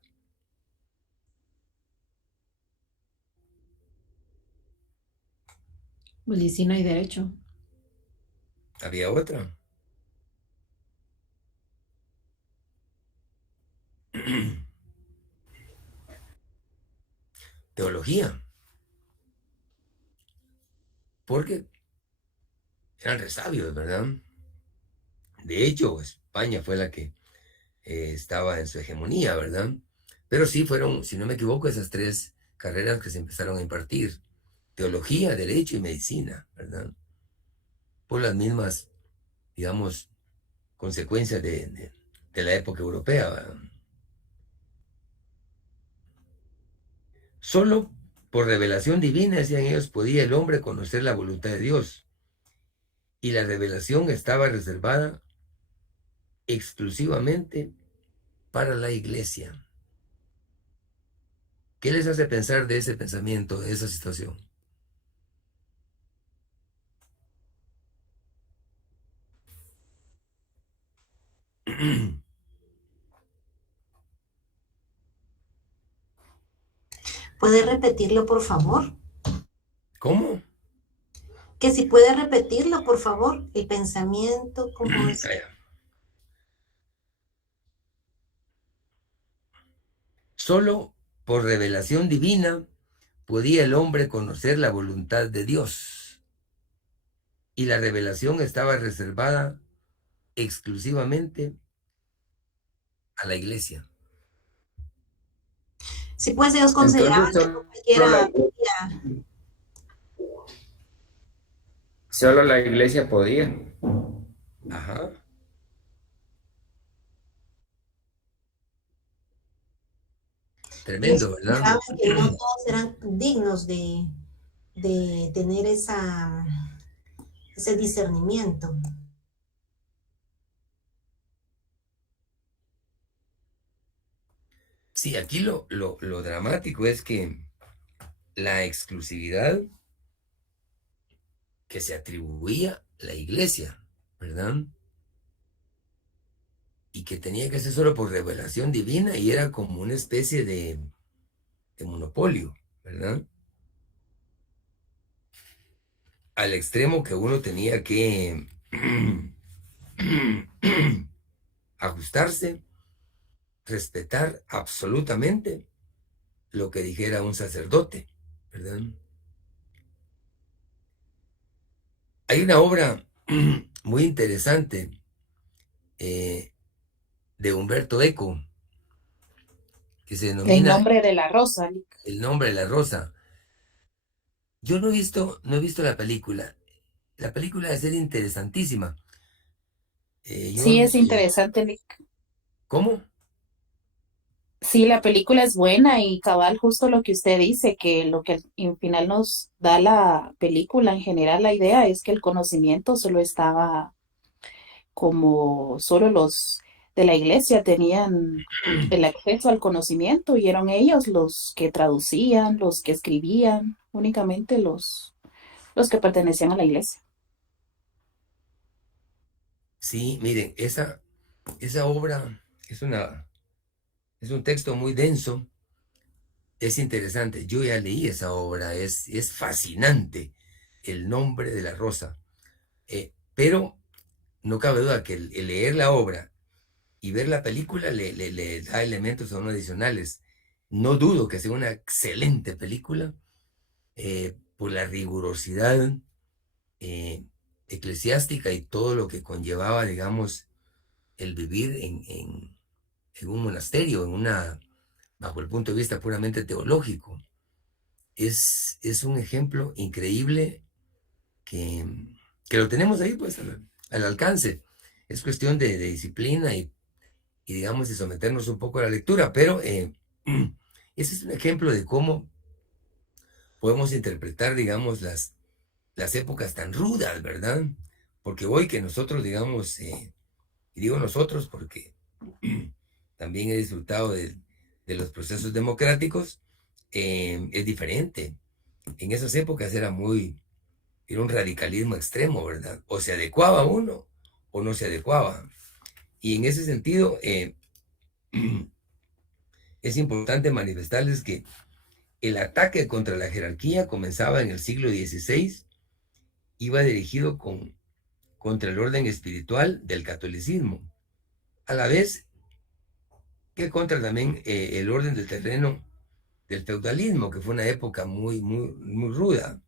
Medicina y derecho. Había otra. Teología. Porque eran resabios, ¿verdad? De hecho, España fue la que estaba en su hegemonía, ¿verdad? Pero sí fueron, si no me equivoco, esas tres carreras que se empezaron a impartir: teología, derecho y medicina, ¿verdad? Por las mismas, digamos, consecuencias de la época europea, ¿verdad? Solo por revelación divina, decían ellos, podía el hombre conocer la voluntad de Dios. Y la revelación estaba reservada exclusivamente para la iglesia. ¿Qué les hace pensar de ese pensamiento, de esa situación? ¿Puede repetirlo, por favor? ¿Cómo? Que si puede repetirlo, por favor, el pensamiento, ¿cómo es? Solo por revelación divina podía el hombre conocer la voluntad de Dios. Y la revelación estaba reservada exclusivamente a la iglesia. Sí, pues ellos Entonces, consideraban que no cualquiera podía. solo la iglesia podía. Ajá. Y ellos Tremendo, ¿verdad? consideraban que no todos eran dignos de tener ese discernimiento. Sí, aquí lo dramático es que la exclusividad que se atribuía la iglesia, ¿verdad? Y que tenía que ser solo por revelación divina y era como una especie de monopolio, ¿verdad? Al extremo que uno tenía que ajustarse, respetar absolutamente lo que dijera un sacerdote, ¿verdad? Hay una obra muy interesante de Humberto Eco que se El denomina nombre de la rosa. El nombre de la rosa. Yo no he visto la película. La película debe ser interesantísima. Sí, es interesante, Lick. ¿Cómo? Sí, la película es buena y cabal, justo lo que usted dice, que lo que al final nos da la película en general, la idea es que el conocimiento solo estaba como solo los de la iglesia tenían el acceso al conocimiento y eran ellos los que traducían, los que escribían, únicamente los que pertenecían a la iglesia. Sí, miren, esa obra es un texto muy denso, es interesante. Yo ya leí esa obra, es fascinante, El nombre de la rosa. Pero no cabe duda que el leer la obra y ver la película le da elementos aún adicionales. No dudo que sea una excelente película por la rigurosidad eclesiástica y todo lo que conllevaba, digamos, el vivir en un monasterio, bajo el punto de vista puramente teológico. Es un ejemplo increíble que, que lo tenemos ahí, pues, al alcance. Es cuestión de disciplina y, digamos, de someternos un poco a la lectura, pero ese es un ejemplo de cómo podemos interpretar, digamos, las épocas tan rudas, ¿verdad? Porque hoy que nosotros, digamos, y digo nosotros porque también he disfrutado de los procesos democráticos, es diferente. En esas épocas era un radicalismo extremo, ¿verdad? O se adecuaba uno o no se adecuaba. Y en ese sentido, es importante manifestarles que el ataque contra la jerarquía comenzaba en el siglo XVI, iba dirigido contra el orden espiritual del catolicismo, a la vez que contra también el orden del terreno del feudalismo, que fue una época muy, muy, muy ruda.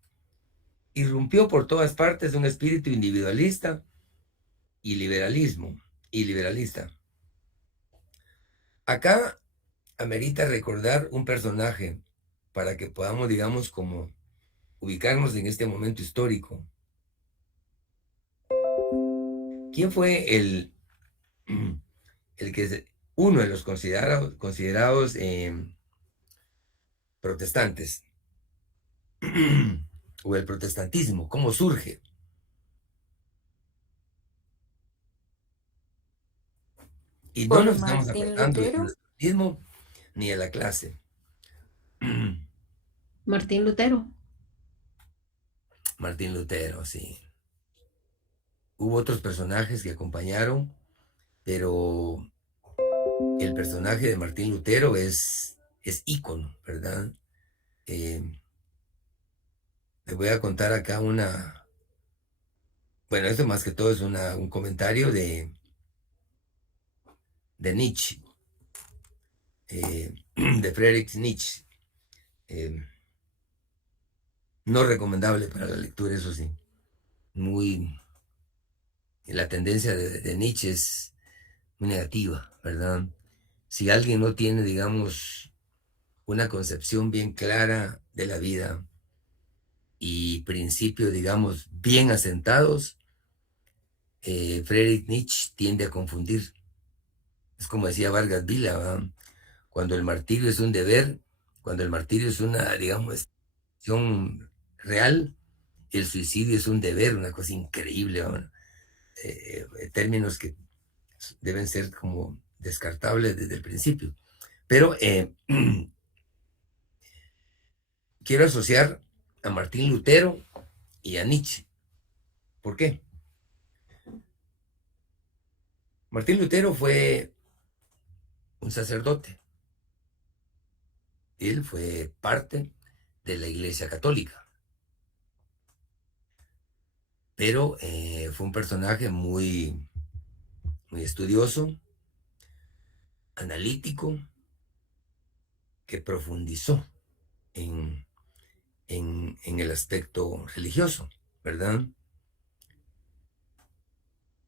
irrumpió por todas partes un espíritu individualista y liberalista. Acá amerita recordar un personaje para que podamos, digamos, como ubicarnos en este momento histórico. ¿Quién fue uno de los considerados protestantes? O el protestantismo, ¿cómo surge? Y no Por nos estamos Martín acordando del Lutero. protestantismo ni de la clase. Martín Lutero. Martín Lutero, sí. Hubo otros personajes que acompañaron, pero el personaje de Martín Lutero es ícono, ¿verdad? Les voy a contar acá bueno, esto más que todo es un comentario de Nietzsche, de Friedrich Nietzsche. No recomendable para la lectura, eso sí. La tendencia de Nietzsche es muy negativa, ¿verdad? Si alguien no tiene, digamos, una concepción bien clara de la vida y principios, digamos, bien asentados, Friedrich Nietzsche tiende a confundir. Es como decía Vargas Vila, ¿verdad? Cuando el martirio es un deber, cuando el martirio es una, digamos, acción real, el suicidio es un deber, una cosa increíble, ¿verdad? Términos que deben ser como descartables desde el principio. Pero quiero asociar a Martín Lutero y a Nietzsche. ¿Por qué? Martín Lutero fue un sacerdote. Él fue parte de la Iglesia Católica. Pero fue un personaje muy estudioso, analítico, que profundizó en el aspecto religioso, ¿verdad?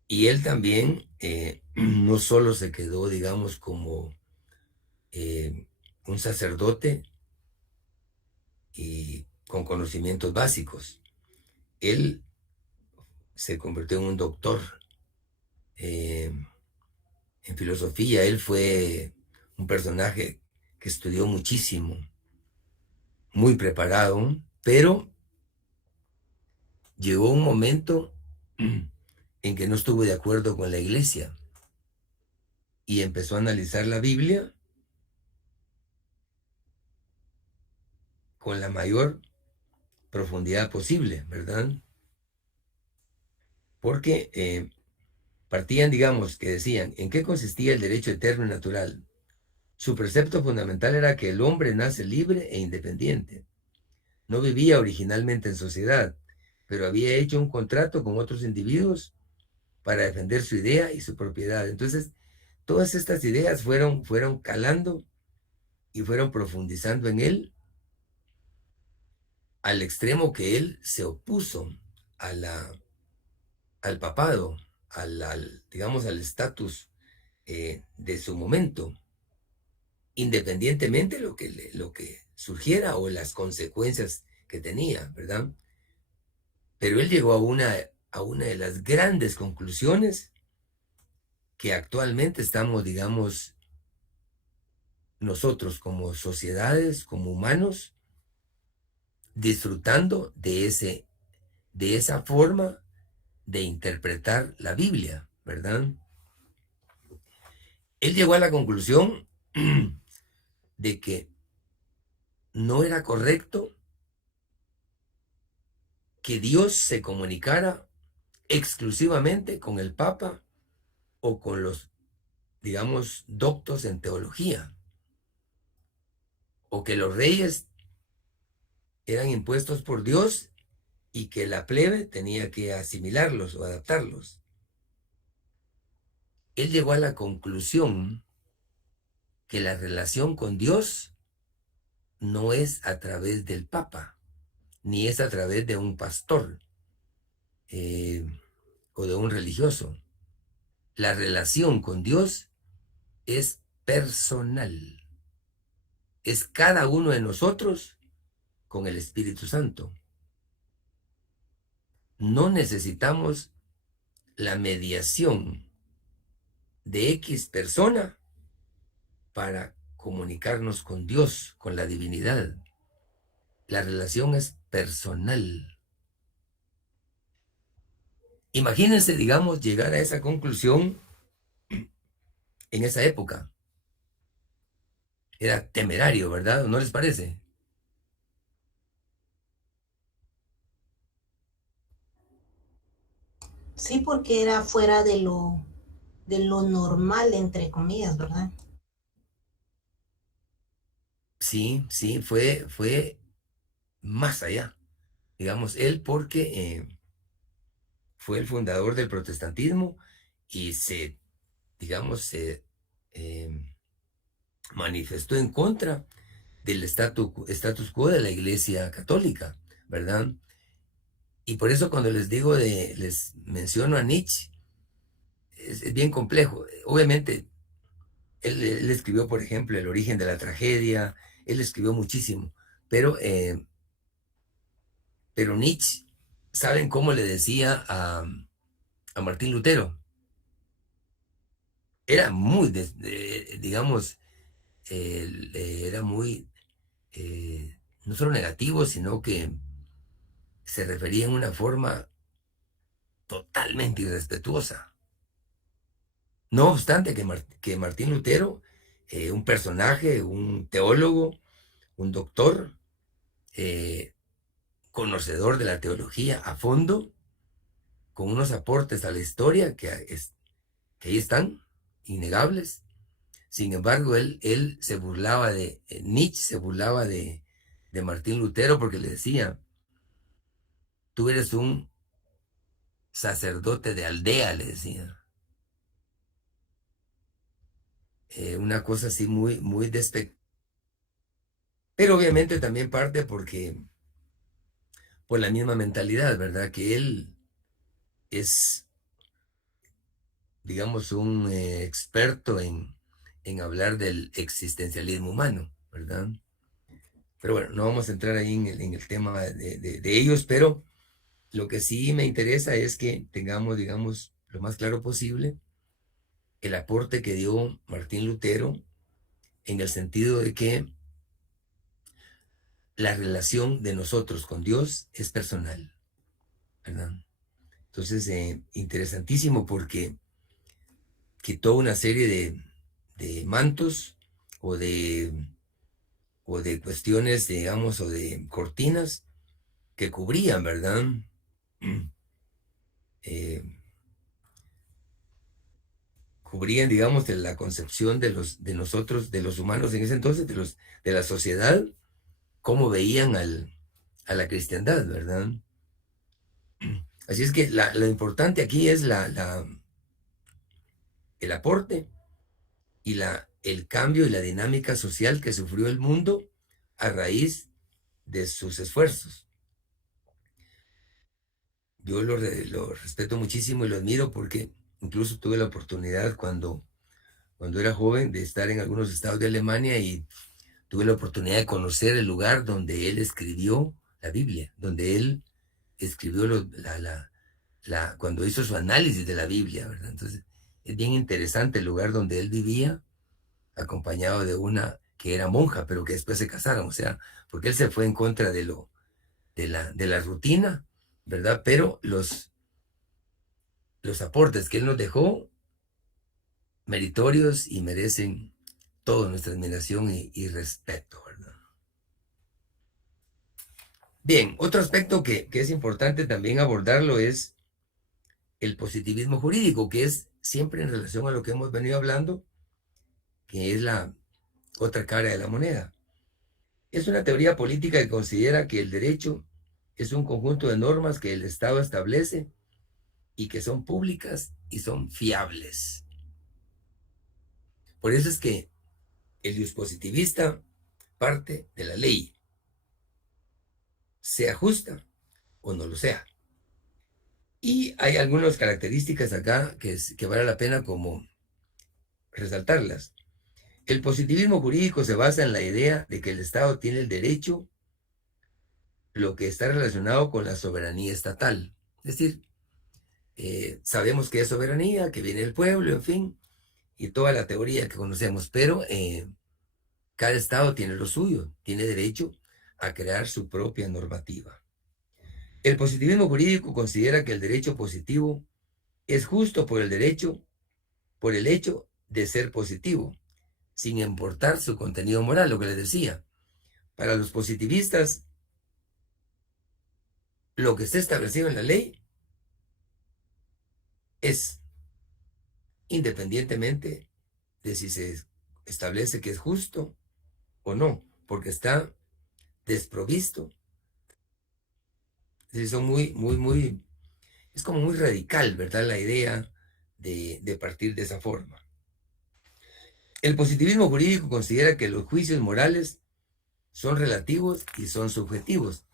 Y él también no solo se quedó, digamos, como un sacerdote y con conocimientos básicos. Él se convirtió en un doctor en filosofía. Él fue un personaje que estudió muchísimo, muy preparado, pero llegó un momento en que no estuvo de acuerdo con la iglesia y empezó a analizar la Biblia con la mayor profundidad posible, ¿verdad? Porque partían, digamos, que decían, ¿en qué consistía el derecho eterno y natural? Su precepto fundamental era que el hombre nace libre e independiente. No vivía originalmente en sociedad, pero había hecho un contrato con otros individuos para defender su idea y su propiedad. Entonces, todas estas ideas fueron calando y fueron profundizando en él al extremo que él se opuso al papado, digamos, al estatus de su momento, independientemente lo que surgiera o las consecuencias que tenía, ¿verdad? Pero él llegó a una de las grandes conclusiones que actualmente estamos, digamos, nosotros como sociedades, como humanos, disfrutando de esa forma de interpretar la Biblia, ¿verdad? Él llegó a la conclusión de que no era correcto que Dios se comunicara exclusivamente con el Papa o con los, digamos, doctos en teología, o que los reyes eran impuestos por Dios y que la plebe tenía que asimilarlos o adaptarlos. Él llegó a la conclusión que la relación con Dios no es a través del Papa, ni es a través de un pastor o de un religioso. La relación con Dios es personal. Es cada uno de nosotros con el Espíritu Santo. No necesitamos la mediación de X persona para comunicarnos con Dios, con la divinidad. La relación es personal. Imagínense, digamos, llegar a esa conclusión en esa época. Era temerario, ¿verdad? ¿No les parece? Sí, porque era fuera de lo normal, entre comillas, ¿verdad? Sí, sí, fue más allá. Digamos, él porque fue el fundador del protestantismo y digamos, se eh, manifestó en contra del status quo de la Iglesia Católica, ¿verdad? Y por eso cuando les menciono a Nietzsche, es bien complejo. Obviamente, él escribió, por ejemplo, El origen de la tragedia, él escribió muchísimo, pero Nietzsche, ¿saben cómo le decía a Martín Lutero? Era muy, digamos, era muy, no solo negativo, sino que se refería en una forma totalmente irrespetuosa. No obstante que Martín Lutero, un personaje, un teólogo, un doctor, eh, conocedor de la teología a fondo, con unos aportes a la historia que ahí están, innegables. Sin embargo, él se burlaba Nietzsche se burlaba de Martín Lutero porque le decía, tú eres un sacerdote de aldea, le decía. Una cosa así muy, muy despectiva. Pero obviamente también parte por la misma mentalidad, ¿verdad? Que él es, digamos, un experto en hablar del existencialismo humano, ¿verdad? Pero bueno, no vamos a entrar ahí en el tema de ellos, pero lo que sí me interesa es que tengamos, digamos, lo más claro posible el aporte que dio Martín Lutero en el sentido de que la relación de nosotros con Dios es personal, ¿verdad? Entonces, interesantísimo porque quitó una serie de mantos o de cuestiones, digamos, o de cortinas que cubrían, ¿verdad? Eh, Cubrían, digamos, de la concepción de nosotros, de los humanos en ese entonces, de la sociedad, cómo veían a la cristiandad, ¿verdad? Así es que lo importante aquí es el aporte y el cambio y la dinámica social que sufrió el mundo a raíz de sus esfuerzos. Yo lo respeto muchísimo y lo admiro porque incluso tuve la oportunidad cuando era joven de estar en algunos estados de Alemania y tuve la oportunidad de conocer el lugar donde él escribió la Biblia, donde él escribió cuando hizo su análisis de la Biblia, ¿verdad? Entonces, es bien interesante el lugar donde él vivía, acompañado de una que era monja, pero que después se casaron, o sea, porque él se fue en contra de la rutina, ¿verdad? Pero los aportes que él nos dejó, meritorios y merecen toda nuestra admiración y respeto, ¿verdad? Bien, otro aspecto que es importante también abordarlo es el positivismo jurídico, que es siempre en relación a lo que hemos venido hablando, que es la otra cara de la moneda. Es una teoría política que considera que el derecho es un conjunto de normas que el Estado establece y que son públicas y son fiables. Por eso es que el dispositivista parte de la ley. sea justa o no lo sea. Y hay algunas características acá que vale la pena como resaltarlas. El positivismo jurídico se basa en la idea de que el Estado tiene el derecho, lo que está relacionado con la soberanía estatal. Es decir, sabemos que es soberanía, que viene del pueblo, en fin, y toda la teoría que conocemos, pero cada Estado tiene lo suyo, tiene derecho a crear su propia normativa. El positivismo jurídico considera que el derecho positivo es justo por el hecho de ser positivo, sin importar su contenido moral, lo que les decía. Para los positivistas, lo que está establecido en la ley es independientemente de si se establece que es justo o no, porque está desprovisto. Es son es como muy radical, ¿verdad? La idea de partir de esa forma. El positivismo jurídico considera que los juicios morales son relativos y son subjetivos.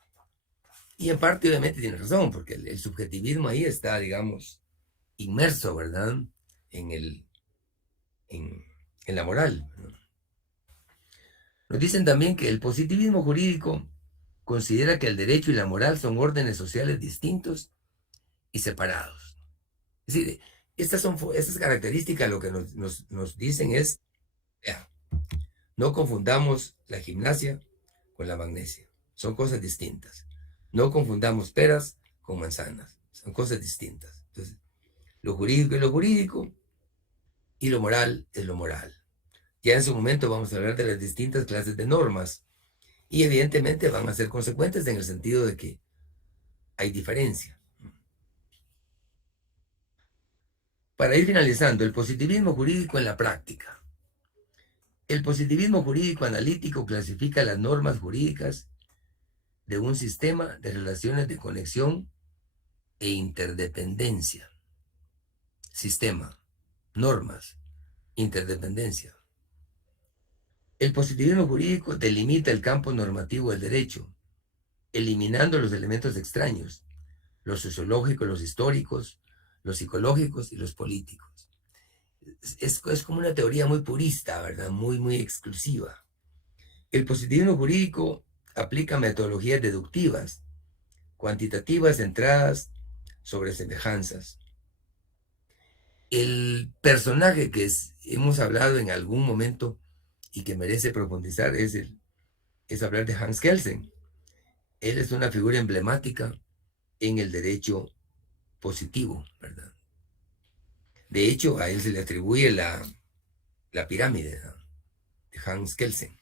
Y en parte, obviamente, tiene razón, porque el subjetivismo ahí está, digamos, inmerso, ¿verdad? En la moral, ¿no? Nos dicen también que el positivismo jurídico considera que el derecho y la moral son órdenes sociales distintos y separados. Es decir, estas características lo que nos dicen es, vea, no confundamos la gimnasia con la magnesia. Son cosas distintas. No confundamos peras con manzanas. Son cosas distintas. Entonces, lo jurídico es lo jurídico y lo moral es lo moral. Ya en su momento vamos a hablar de las distintas clases de normas y evidentemente van a ser consecuentes en el sentido de que hay diferencia. Para ir finalizando, el positivismo jurídico en la práctica. El positivismo jurídico analítico clasifica las normas jurídicas de un sistema de relaciones de conexión e interdependencia. Sistema, normas, interdependencia. El positivismo jurídico delimita el campo normativo del derecho, eliminando los elementos extraños, los sociológicos, los históricos, los psicológicos y los políticos. Es como una teoría muy purista, ¿verdad? Muy exclusiva. El positivismo jurídico aplica metodologías deductivas, cuantitativas centradas sobre semejanzas. El personaje que hemos hablado en algún momento y que merece profundizar es hablar de Hans Kelsen. Él es una figura emblemática en el derecho positivo, ¿verdad? De hecho, a él se le atribuye la pirámide, ¿no?, de Hans Kelsen,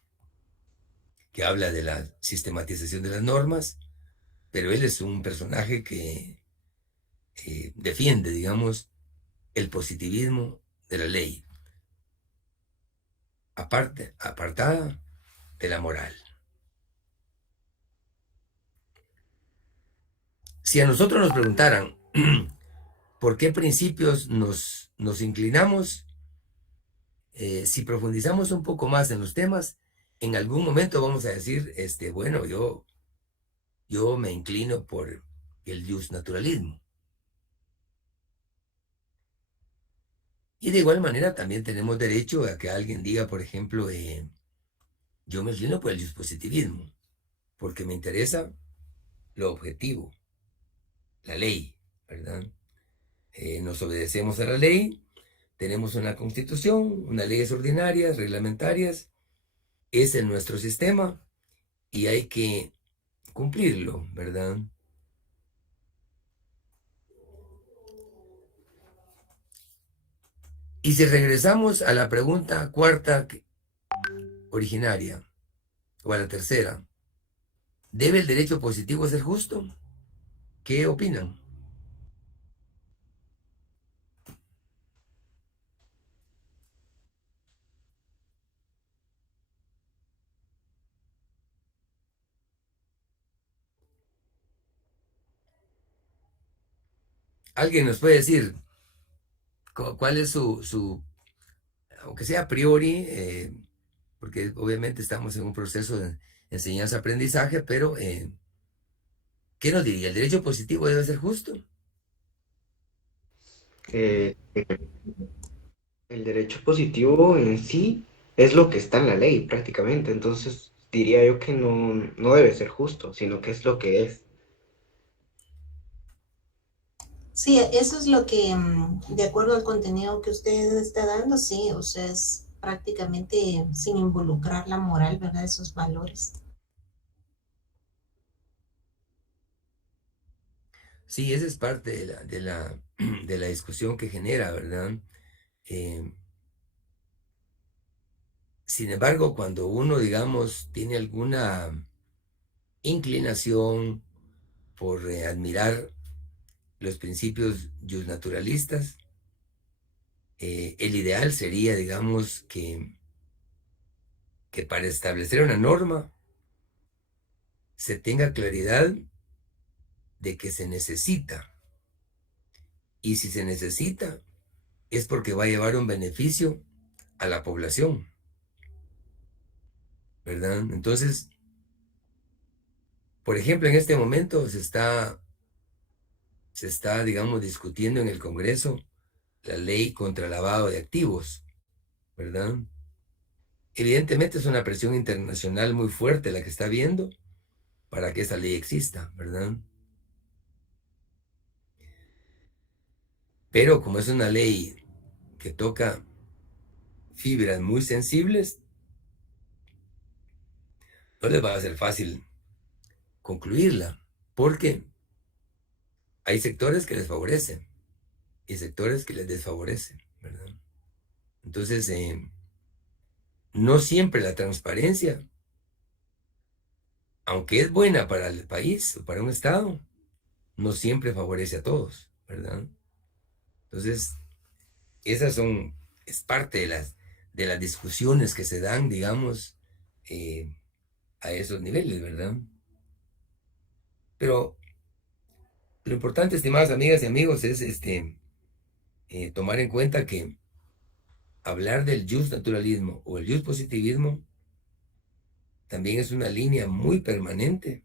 que habla de la sistematización de las normas, pero él es un personaje que defiende, digamos, el positivismo de la ley, apartada de la moral. Si a nosotros nos preguntaran por qué principios nos inclinamos, si profundizamos un poco más en los temas, en algún momento vamos a decir, bueno, yo me inclino por el justnaturalismo. Y de igual manera también tenemos derecho a que alguien diga, por ejemplo, yo me inclino por el positivismo, porque me interesa lo objetivo, la ley, ¿verdad? Nos obedecemos a la ley, tenemos una constitución, unas leyes ordinarias, reglamentarias, es en nuestro sistema y hay que cumplirlo, ¿verdad? Y si regresamos a la pregunta cuarta originaria, o a la tercera, ¿debe el derecho positivo ser justo? ¿Qué opinan? ¿Alguien nos puede decir cuál es aunque sea a priori, porque obviamente estamos en un proceso de enseñanza-aprendizaje, pero ¿Qué nos diría? ¿El derecho positivo debe ser justo? Eh, el derecho positivo en sí es lo que está en la ley prácticamente, entonces diría yo que no debe ser justo, sino que es lo que es. Sí, eso es lo que, de acuerdo al contenido que usted está dando, sí, o sea, es prácticamente sin involucrar la moral, ¿verdad? Esos valores. Sí, esa es parte de la discusión que genera, ¿verdad? Eh, Sin embargo, cuando uno, digamos, tiene alguna inclinación por admirar los principios naturalistas, el ideal sería, digamos, que para establecer una norma se tenga claridad de que se necesita. Y si se necesita, es porque va a llevar un beneficio a la población, ¿verdad? Entonces, por ejemplo, en este momento se está, digamos, discutiendo en el Congreso la ley contra el lavado de activos, ¿verdad? Evidentemente es una presión internacional muy fuerte la que está habiendo para que esa ley exista, ¿verdad? Pero como es una ley que toca fibras muy sensibles, no les va a ser fácil concluirla, porque hay sectores que les favorecen y sectores que les desfavorecen, ¿verdad? Entonces, no siempre la transparencia, aunque es buena para el país o para un estado, no siempre favorece a todos, ¿verdad? Entonces, esas son, es parte de las discusiones que se dan, digamos, a esos niveles, ¿verdad? Pero lo importante, estimadas amigas y amigos, es tomar en cuenta que hablar del justnaturalismo o el positivismo también es una línea muy permanente,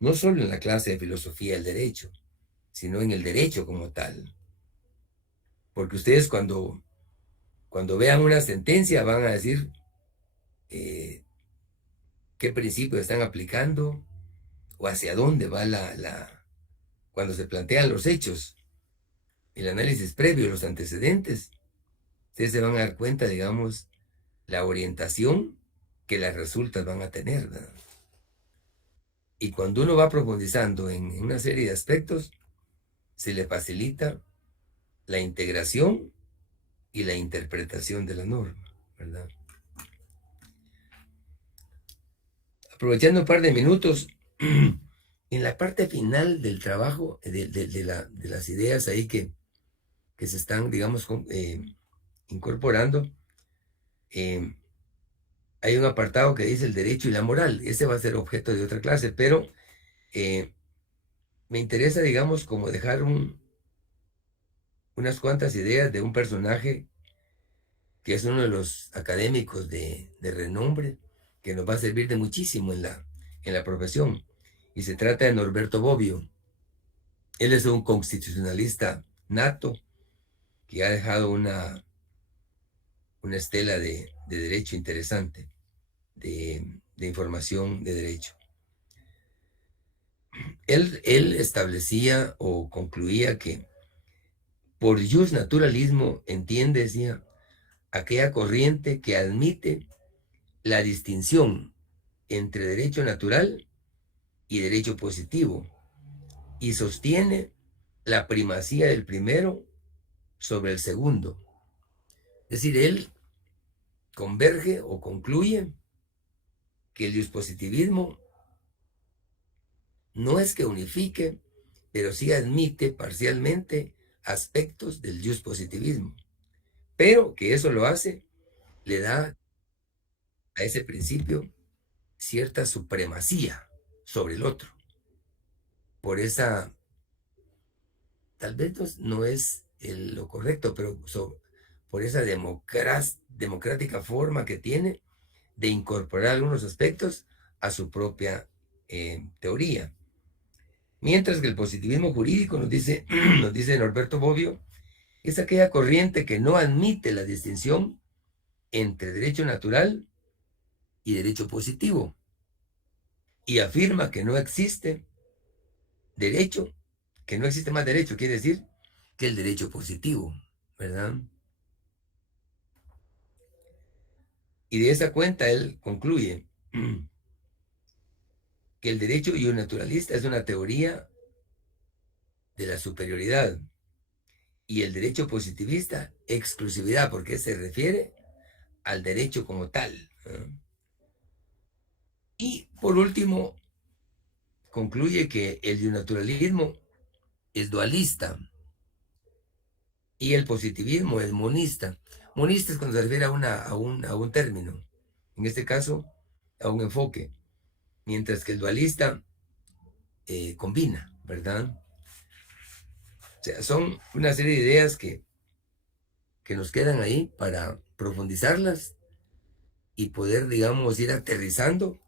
no solo en la clase de filosofía del derecho, sino en el derecho como tal. Porque ustedes cuando vean una sentencia van a decir qué principios están aplicando o hacia dónde va cuando se plantean los hechos, el análisis previo, los antecedentes, ustedes se van a dar cuenta, digamos, la orientación que las resultas van a tener, ¿verdad? Y cuando uno va profundizando en una serie de aspectos, se le facilita la integración y la interpretación de la norma, ¿verdad? Aprovechando un par de minutos, en la parte final del trabajo, de las ideas ahí que se están, digamos, incorporando, hay un apartado que dice el derecho y la moral. Ese va a ser objeto de otra clase, pero me interesa, digamos, como dejar unas cuantas ideas de un personaje que es uno de los académicos de renombre, que nos va a servir de muchísimo en la profesión. Y se trata de Norberto Bobbio. Él es un constitucionalista nato que ha dejado una estela de derecho interesante, de información de derecho. Él establecía o concluía que por justnaturalismo entiende, decía, aquella corriente que admite la distinción entre derecho natural y derecho positivo y sostiene la primacía del primero sobre el segundo. Es decir, él converge o concluye que el positivismo no es que unifique, pero sí admite parcialmente aspectos del positivismo, pero que eso lo hace, le da a ese principio cierta supremacía sobre el otro. Por esa, tal vez no es lo correcto, pero por esa democrática forma que tiene de incorporar algunos aspectos a su propia teoría. Mientras que el positivismo jurídico, nos dice, nos dice Norberto Bobbio, es aquella corriente que no admite la distinción entre derecho natural y derecho positivo, y afirma que no existe derecho, que no existe más derecho, quiere decir que el derecho positivo, ¿verdad? Y de esa cuenta él concluye que el derecho naturalista es una teoría de la superioridad y el derecho positivista exclusividad, porque se refiere al derecho como tal, ¿no? Y por último, concluye que el naturalismo es dualista y el positivismo es monista. Monista es cuando se refiere a un término, en este caso a un enfoque, mientras que el dualista combina, ¿verdad? O sea, son una serie de ideas que nos quedan ahí para profundizarlas y poder, digamos, ir aterrizando.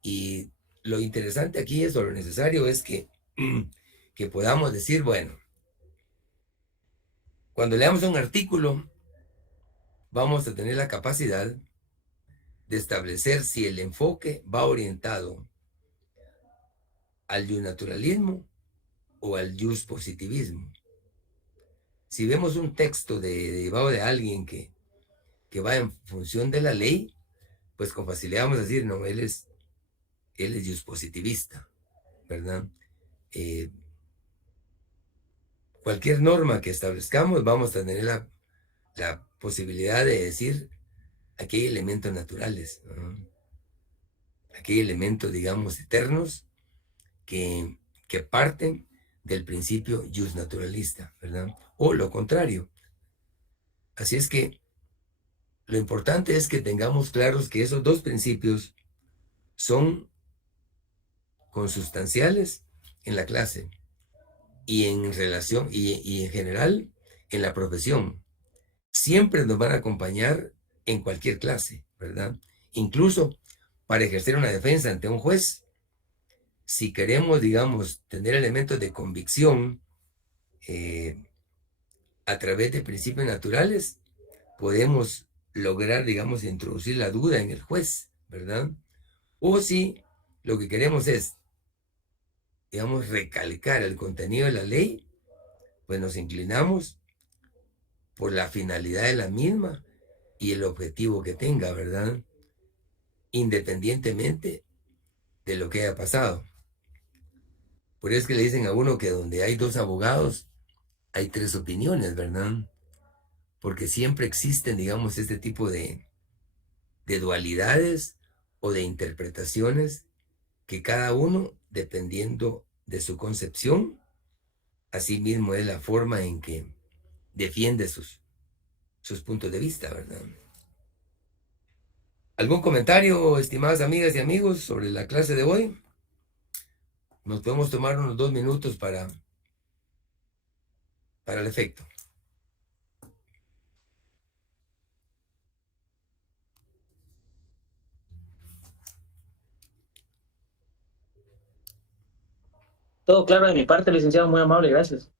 Y lo interesante aquí es, o lo necesario es que podamos decir, bueno, cuando leamos un artículo, vamos a tener la capacidad de establecer si el enfoque va orientado al naturalismo o al positivismo. Si vemos un texto derivado de alguien que va en función de la ley, pues con facilidad vamos a decir, no, él es positivista, ¿verdad? Cualquier norma que establezcamos, vamos a tener la posibilidad de decir, aquí hay elementos naturales, ¿no? Aquí hay elementos, digamos, eternos que parten del principio naturalista, ¿verdad? O lo contrario. Así es que lo importante es que tengamos claros que esos dos principios son consustanciales en la clase y en relación y en general en la profesión. Siempre nos van a acompañar en cualquier clase, ¿verdad? Incluso para ejercer una defensa ante un juez, si queremos, digamos, tener elementos de convicción a través de principios naturales, podemos lograr, digamos, introducir la duda en el juez, ¿verdad? O si lo que queremos es, digamos, recalcar el contenido de la ley, pues nos inclinamos por la finalidad de la misma y el objetivo que tenga, ¿verdad? Independientemente de lo que haya pasado. Por eso es que le dicen a uno que donde hay dos abogados, hay tres opiniones, ¿verdad? Porque siempre existen, digamos, este tipo de dualidades o de interpretaciones que cada uno, dependiendo de su concepción, así mismo es la forma en que defiende sus puntos de vista, ¿verdad? ¿Algún comentario, estimadas amigas y amigos, sobre la clase de hoy? Nos podemos tomar unos 2 minutos para el efecto. Todo claro de mi parte, licenciado, muy amable, gracias.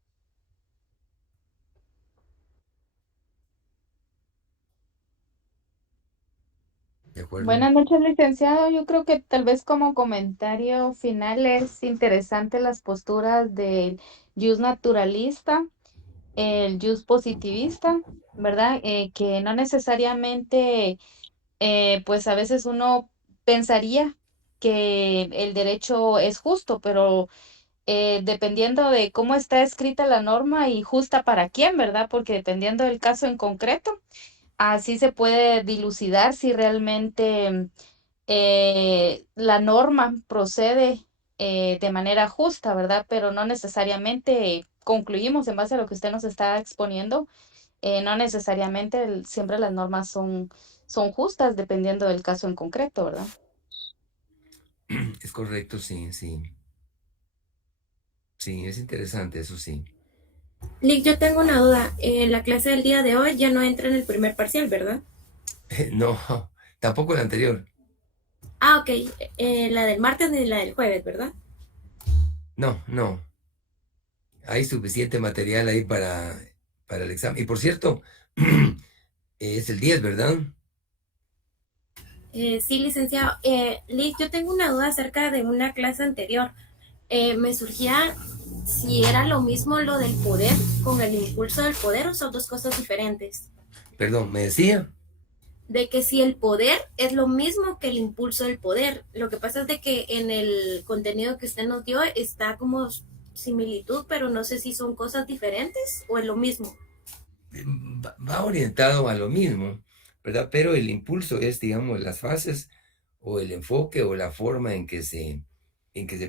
De acuerdo. Buenas noches, licenciado. Yo creo que tal vez como comentario final es interesante las posturas del jus naturalista, el jus positivista, ¿verdad? Que no necesariamente, pues a veces uno pensaría que el derecho es justo, pero dependiendo de cómo está escrita la norma y justa para quién, ¿verdad? Porque dependiendo del caso en concreto, así se puede dilucidar si realmente la norma procede de manera justa, ¿verdad? Pero no necesariamente concluimos en base a lo que usted nos está exponiendo, no necesariamente siempre las normas son justas dependiendo del caso en concreto, ¿verdad? Es correcto, sí, sí. Sí, es interesante, eso sí. Lick, yo tengo una duda. La clase del día de hoy ya no entra en el primer parcial, ¿verdad? No, tampoco la anterior. Ah, ok. La del martes ni la del jueves, ¿verdad? No, no. Hay suficiente material ahí para el examen. Y por cierto, es el 10, ¿verdad? Sí, licenciado. Liz, yo tengo una duda acerca de una clase anterior. Me surgía si era lo mismo lo del poder con el impulso del poder o son dos cosas diferentes. Perdón, me decía. De que si el poder es lo mismo que el impulso del poder. Lo que pasa es de que en el contenido que usted nos dio está como similitud, pero no sé si son cosas diferentes o es lo mismo. Va orientado a lo mismo, ¿verdad? Pero el impulso es, digamos, las fases o el enfoque o la forma en que se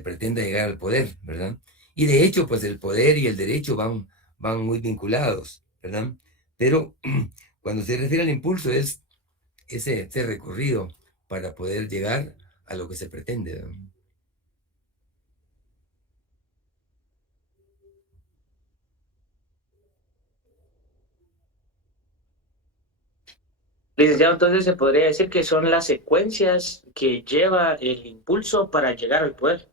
pretende llegar al poder, ¿verdad? Y de hecho, pues el poder y el derecho van muy vinculados, ¿verdad? Pero cuando se refiere al impulso es ese recorrido para poder llegar a lo que se pretende, ¿verdad? Licenciado, entonces se podría decir que son las secuencias que lleva el impulso para llegar al poder.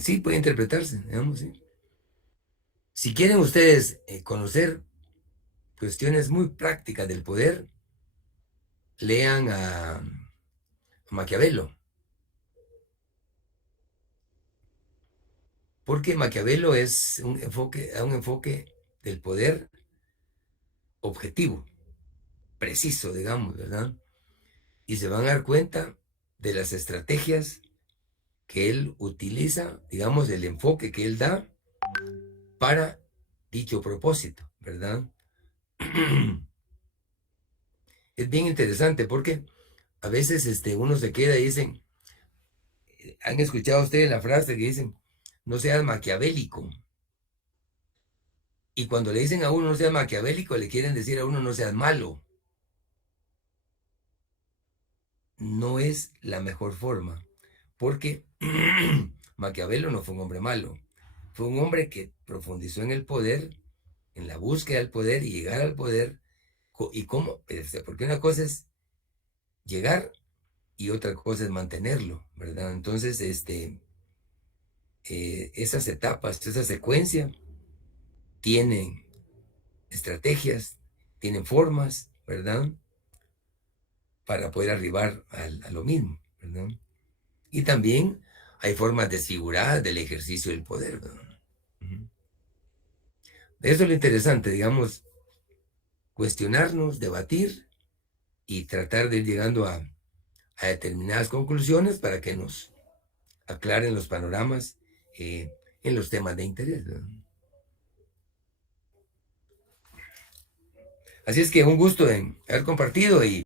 Sí, puede interpretarse, digamos, sí. Si quieren ustedes conocer cuestiones muy prácticas del poder, lean a Maquiavelo. Porque Maquiavelo es da un enfoque del poder objetivo, preciso, digamos, ¿verdad? Y se van a dar cuenta de las estrategias que él utiliza, digamos, el enfoque que él da para dicho propósito, ¿verdad? Es bien interesante porque a veces uno se queda y dicen, ¿han escuchado ustedes la frase que dicen, no seas maquiavélico? Y cuando le dicen a uno no seas maquiavélico, le quieren decir a uno no seas malo. No es la mejor forma, porque Maquiavelo no fue un hombre malo, fue un hombre que profundizó en el poder, en la búsqueda del poder y llegar al poder, y cómo, porque una cosa es llegar y otra cosa es mantenerlo, ¿verdad? Entonces, esas etapas, esa secuencia, tienen estrategias, tienen formas, ¿verdad? Para poder arribar a lo mismo, ¿verdad? Y también hay formas desfiguradas del ejercicio del poder, ¿verdad? Ujú. Eso es lo interesante, digamos, cuestionarnos, debatir y tratar de ir llegando a determinadas conclusiones para que nos aclaren los panoramas en los temas de interés, ¿verdad? Así es que un gusto en haber compartido y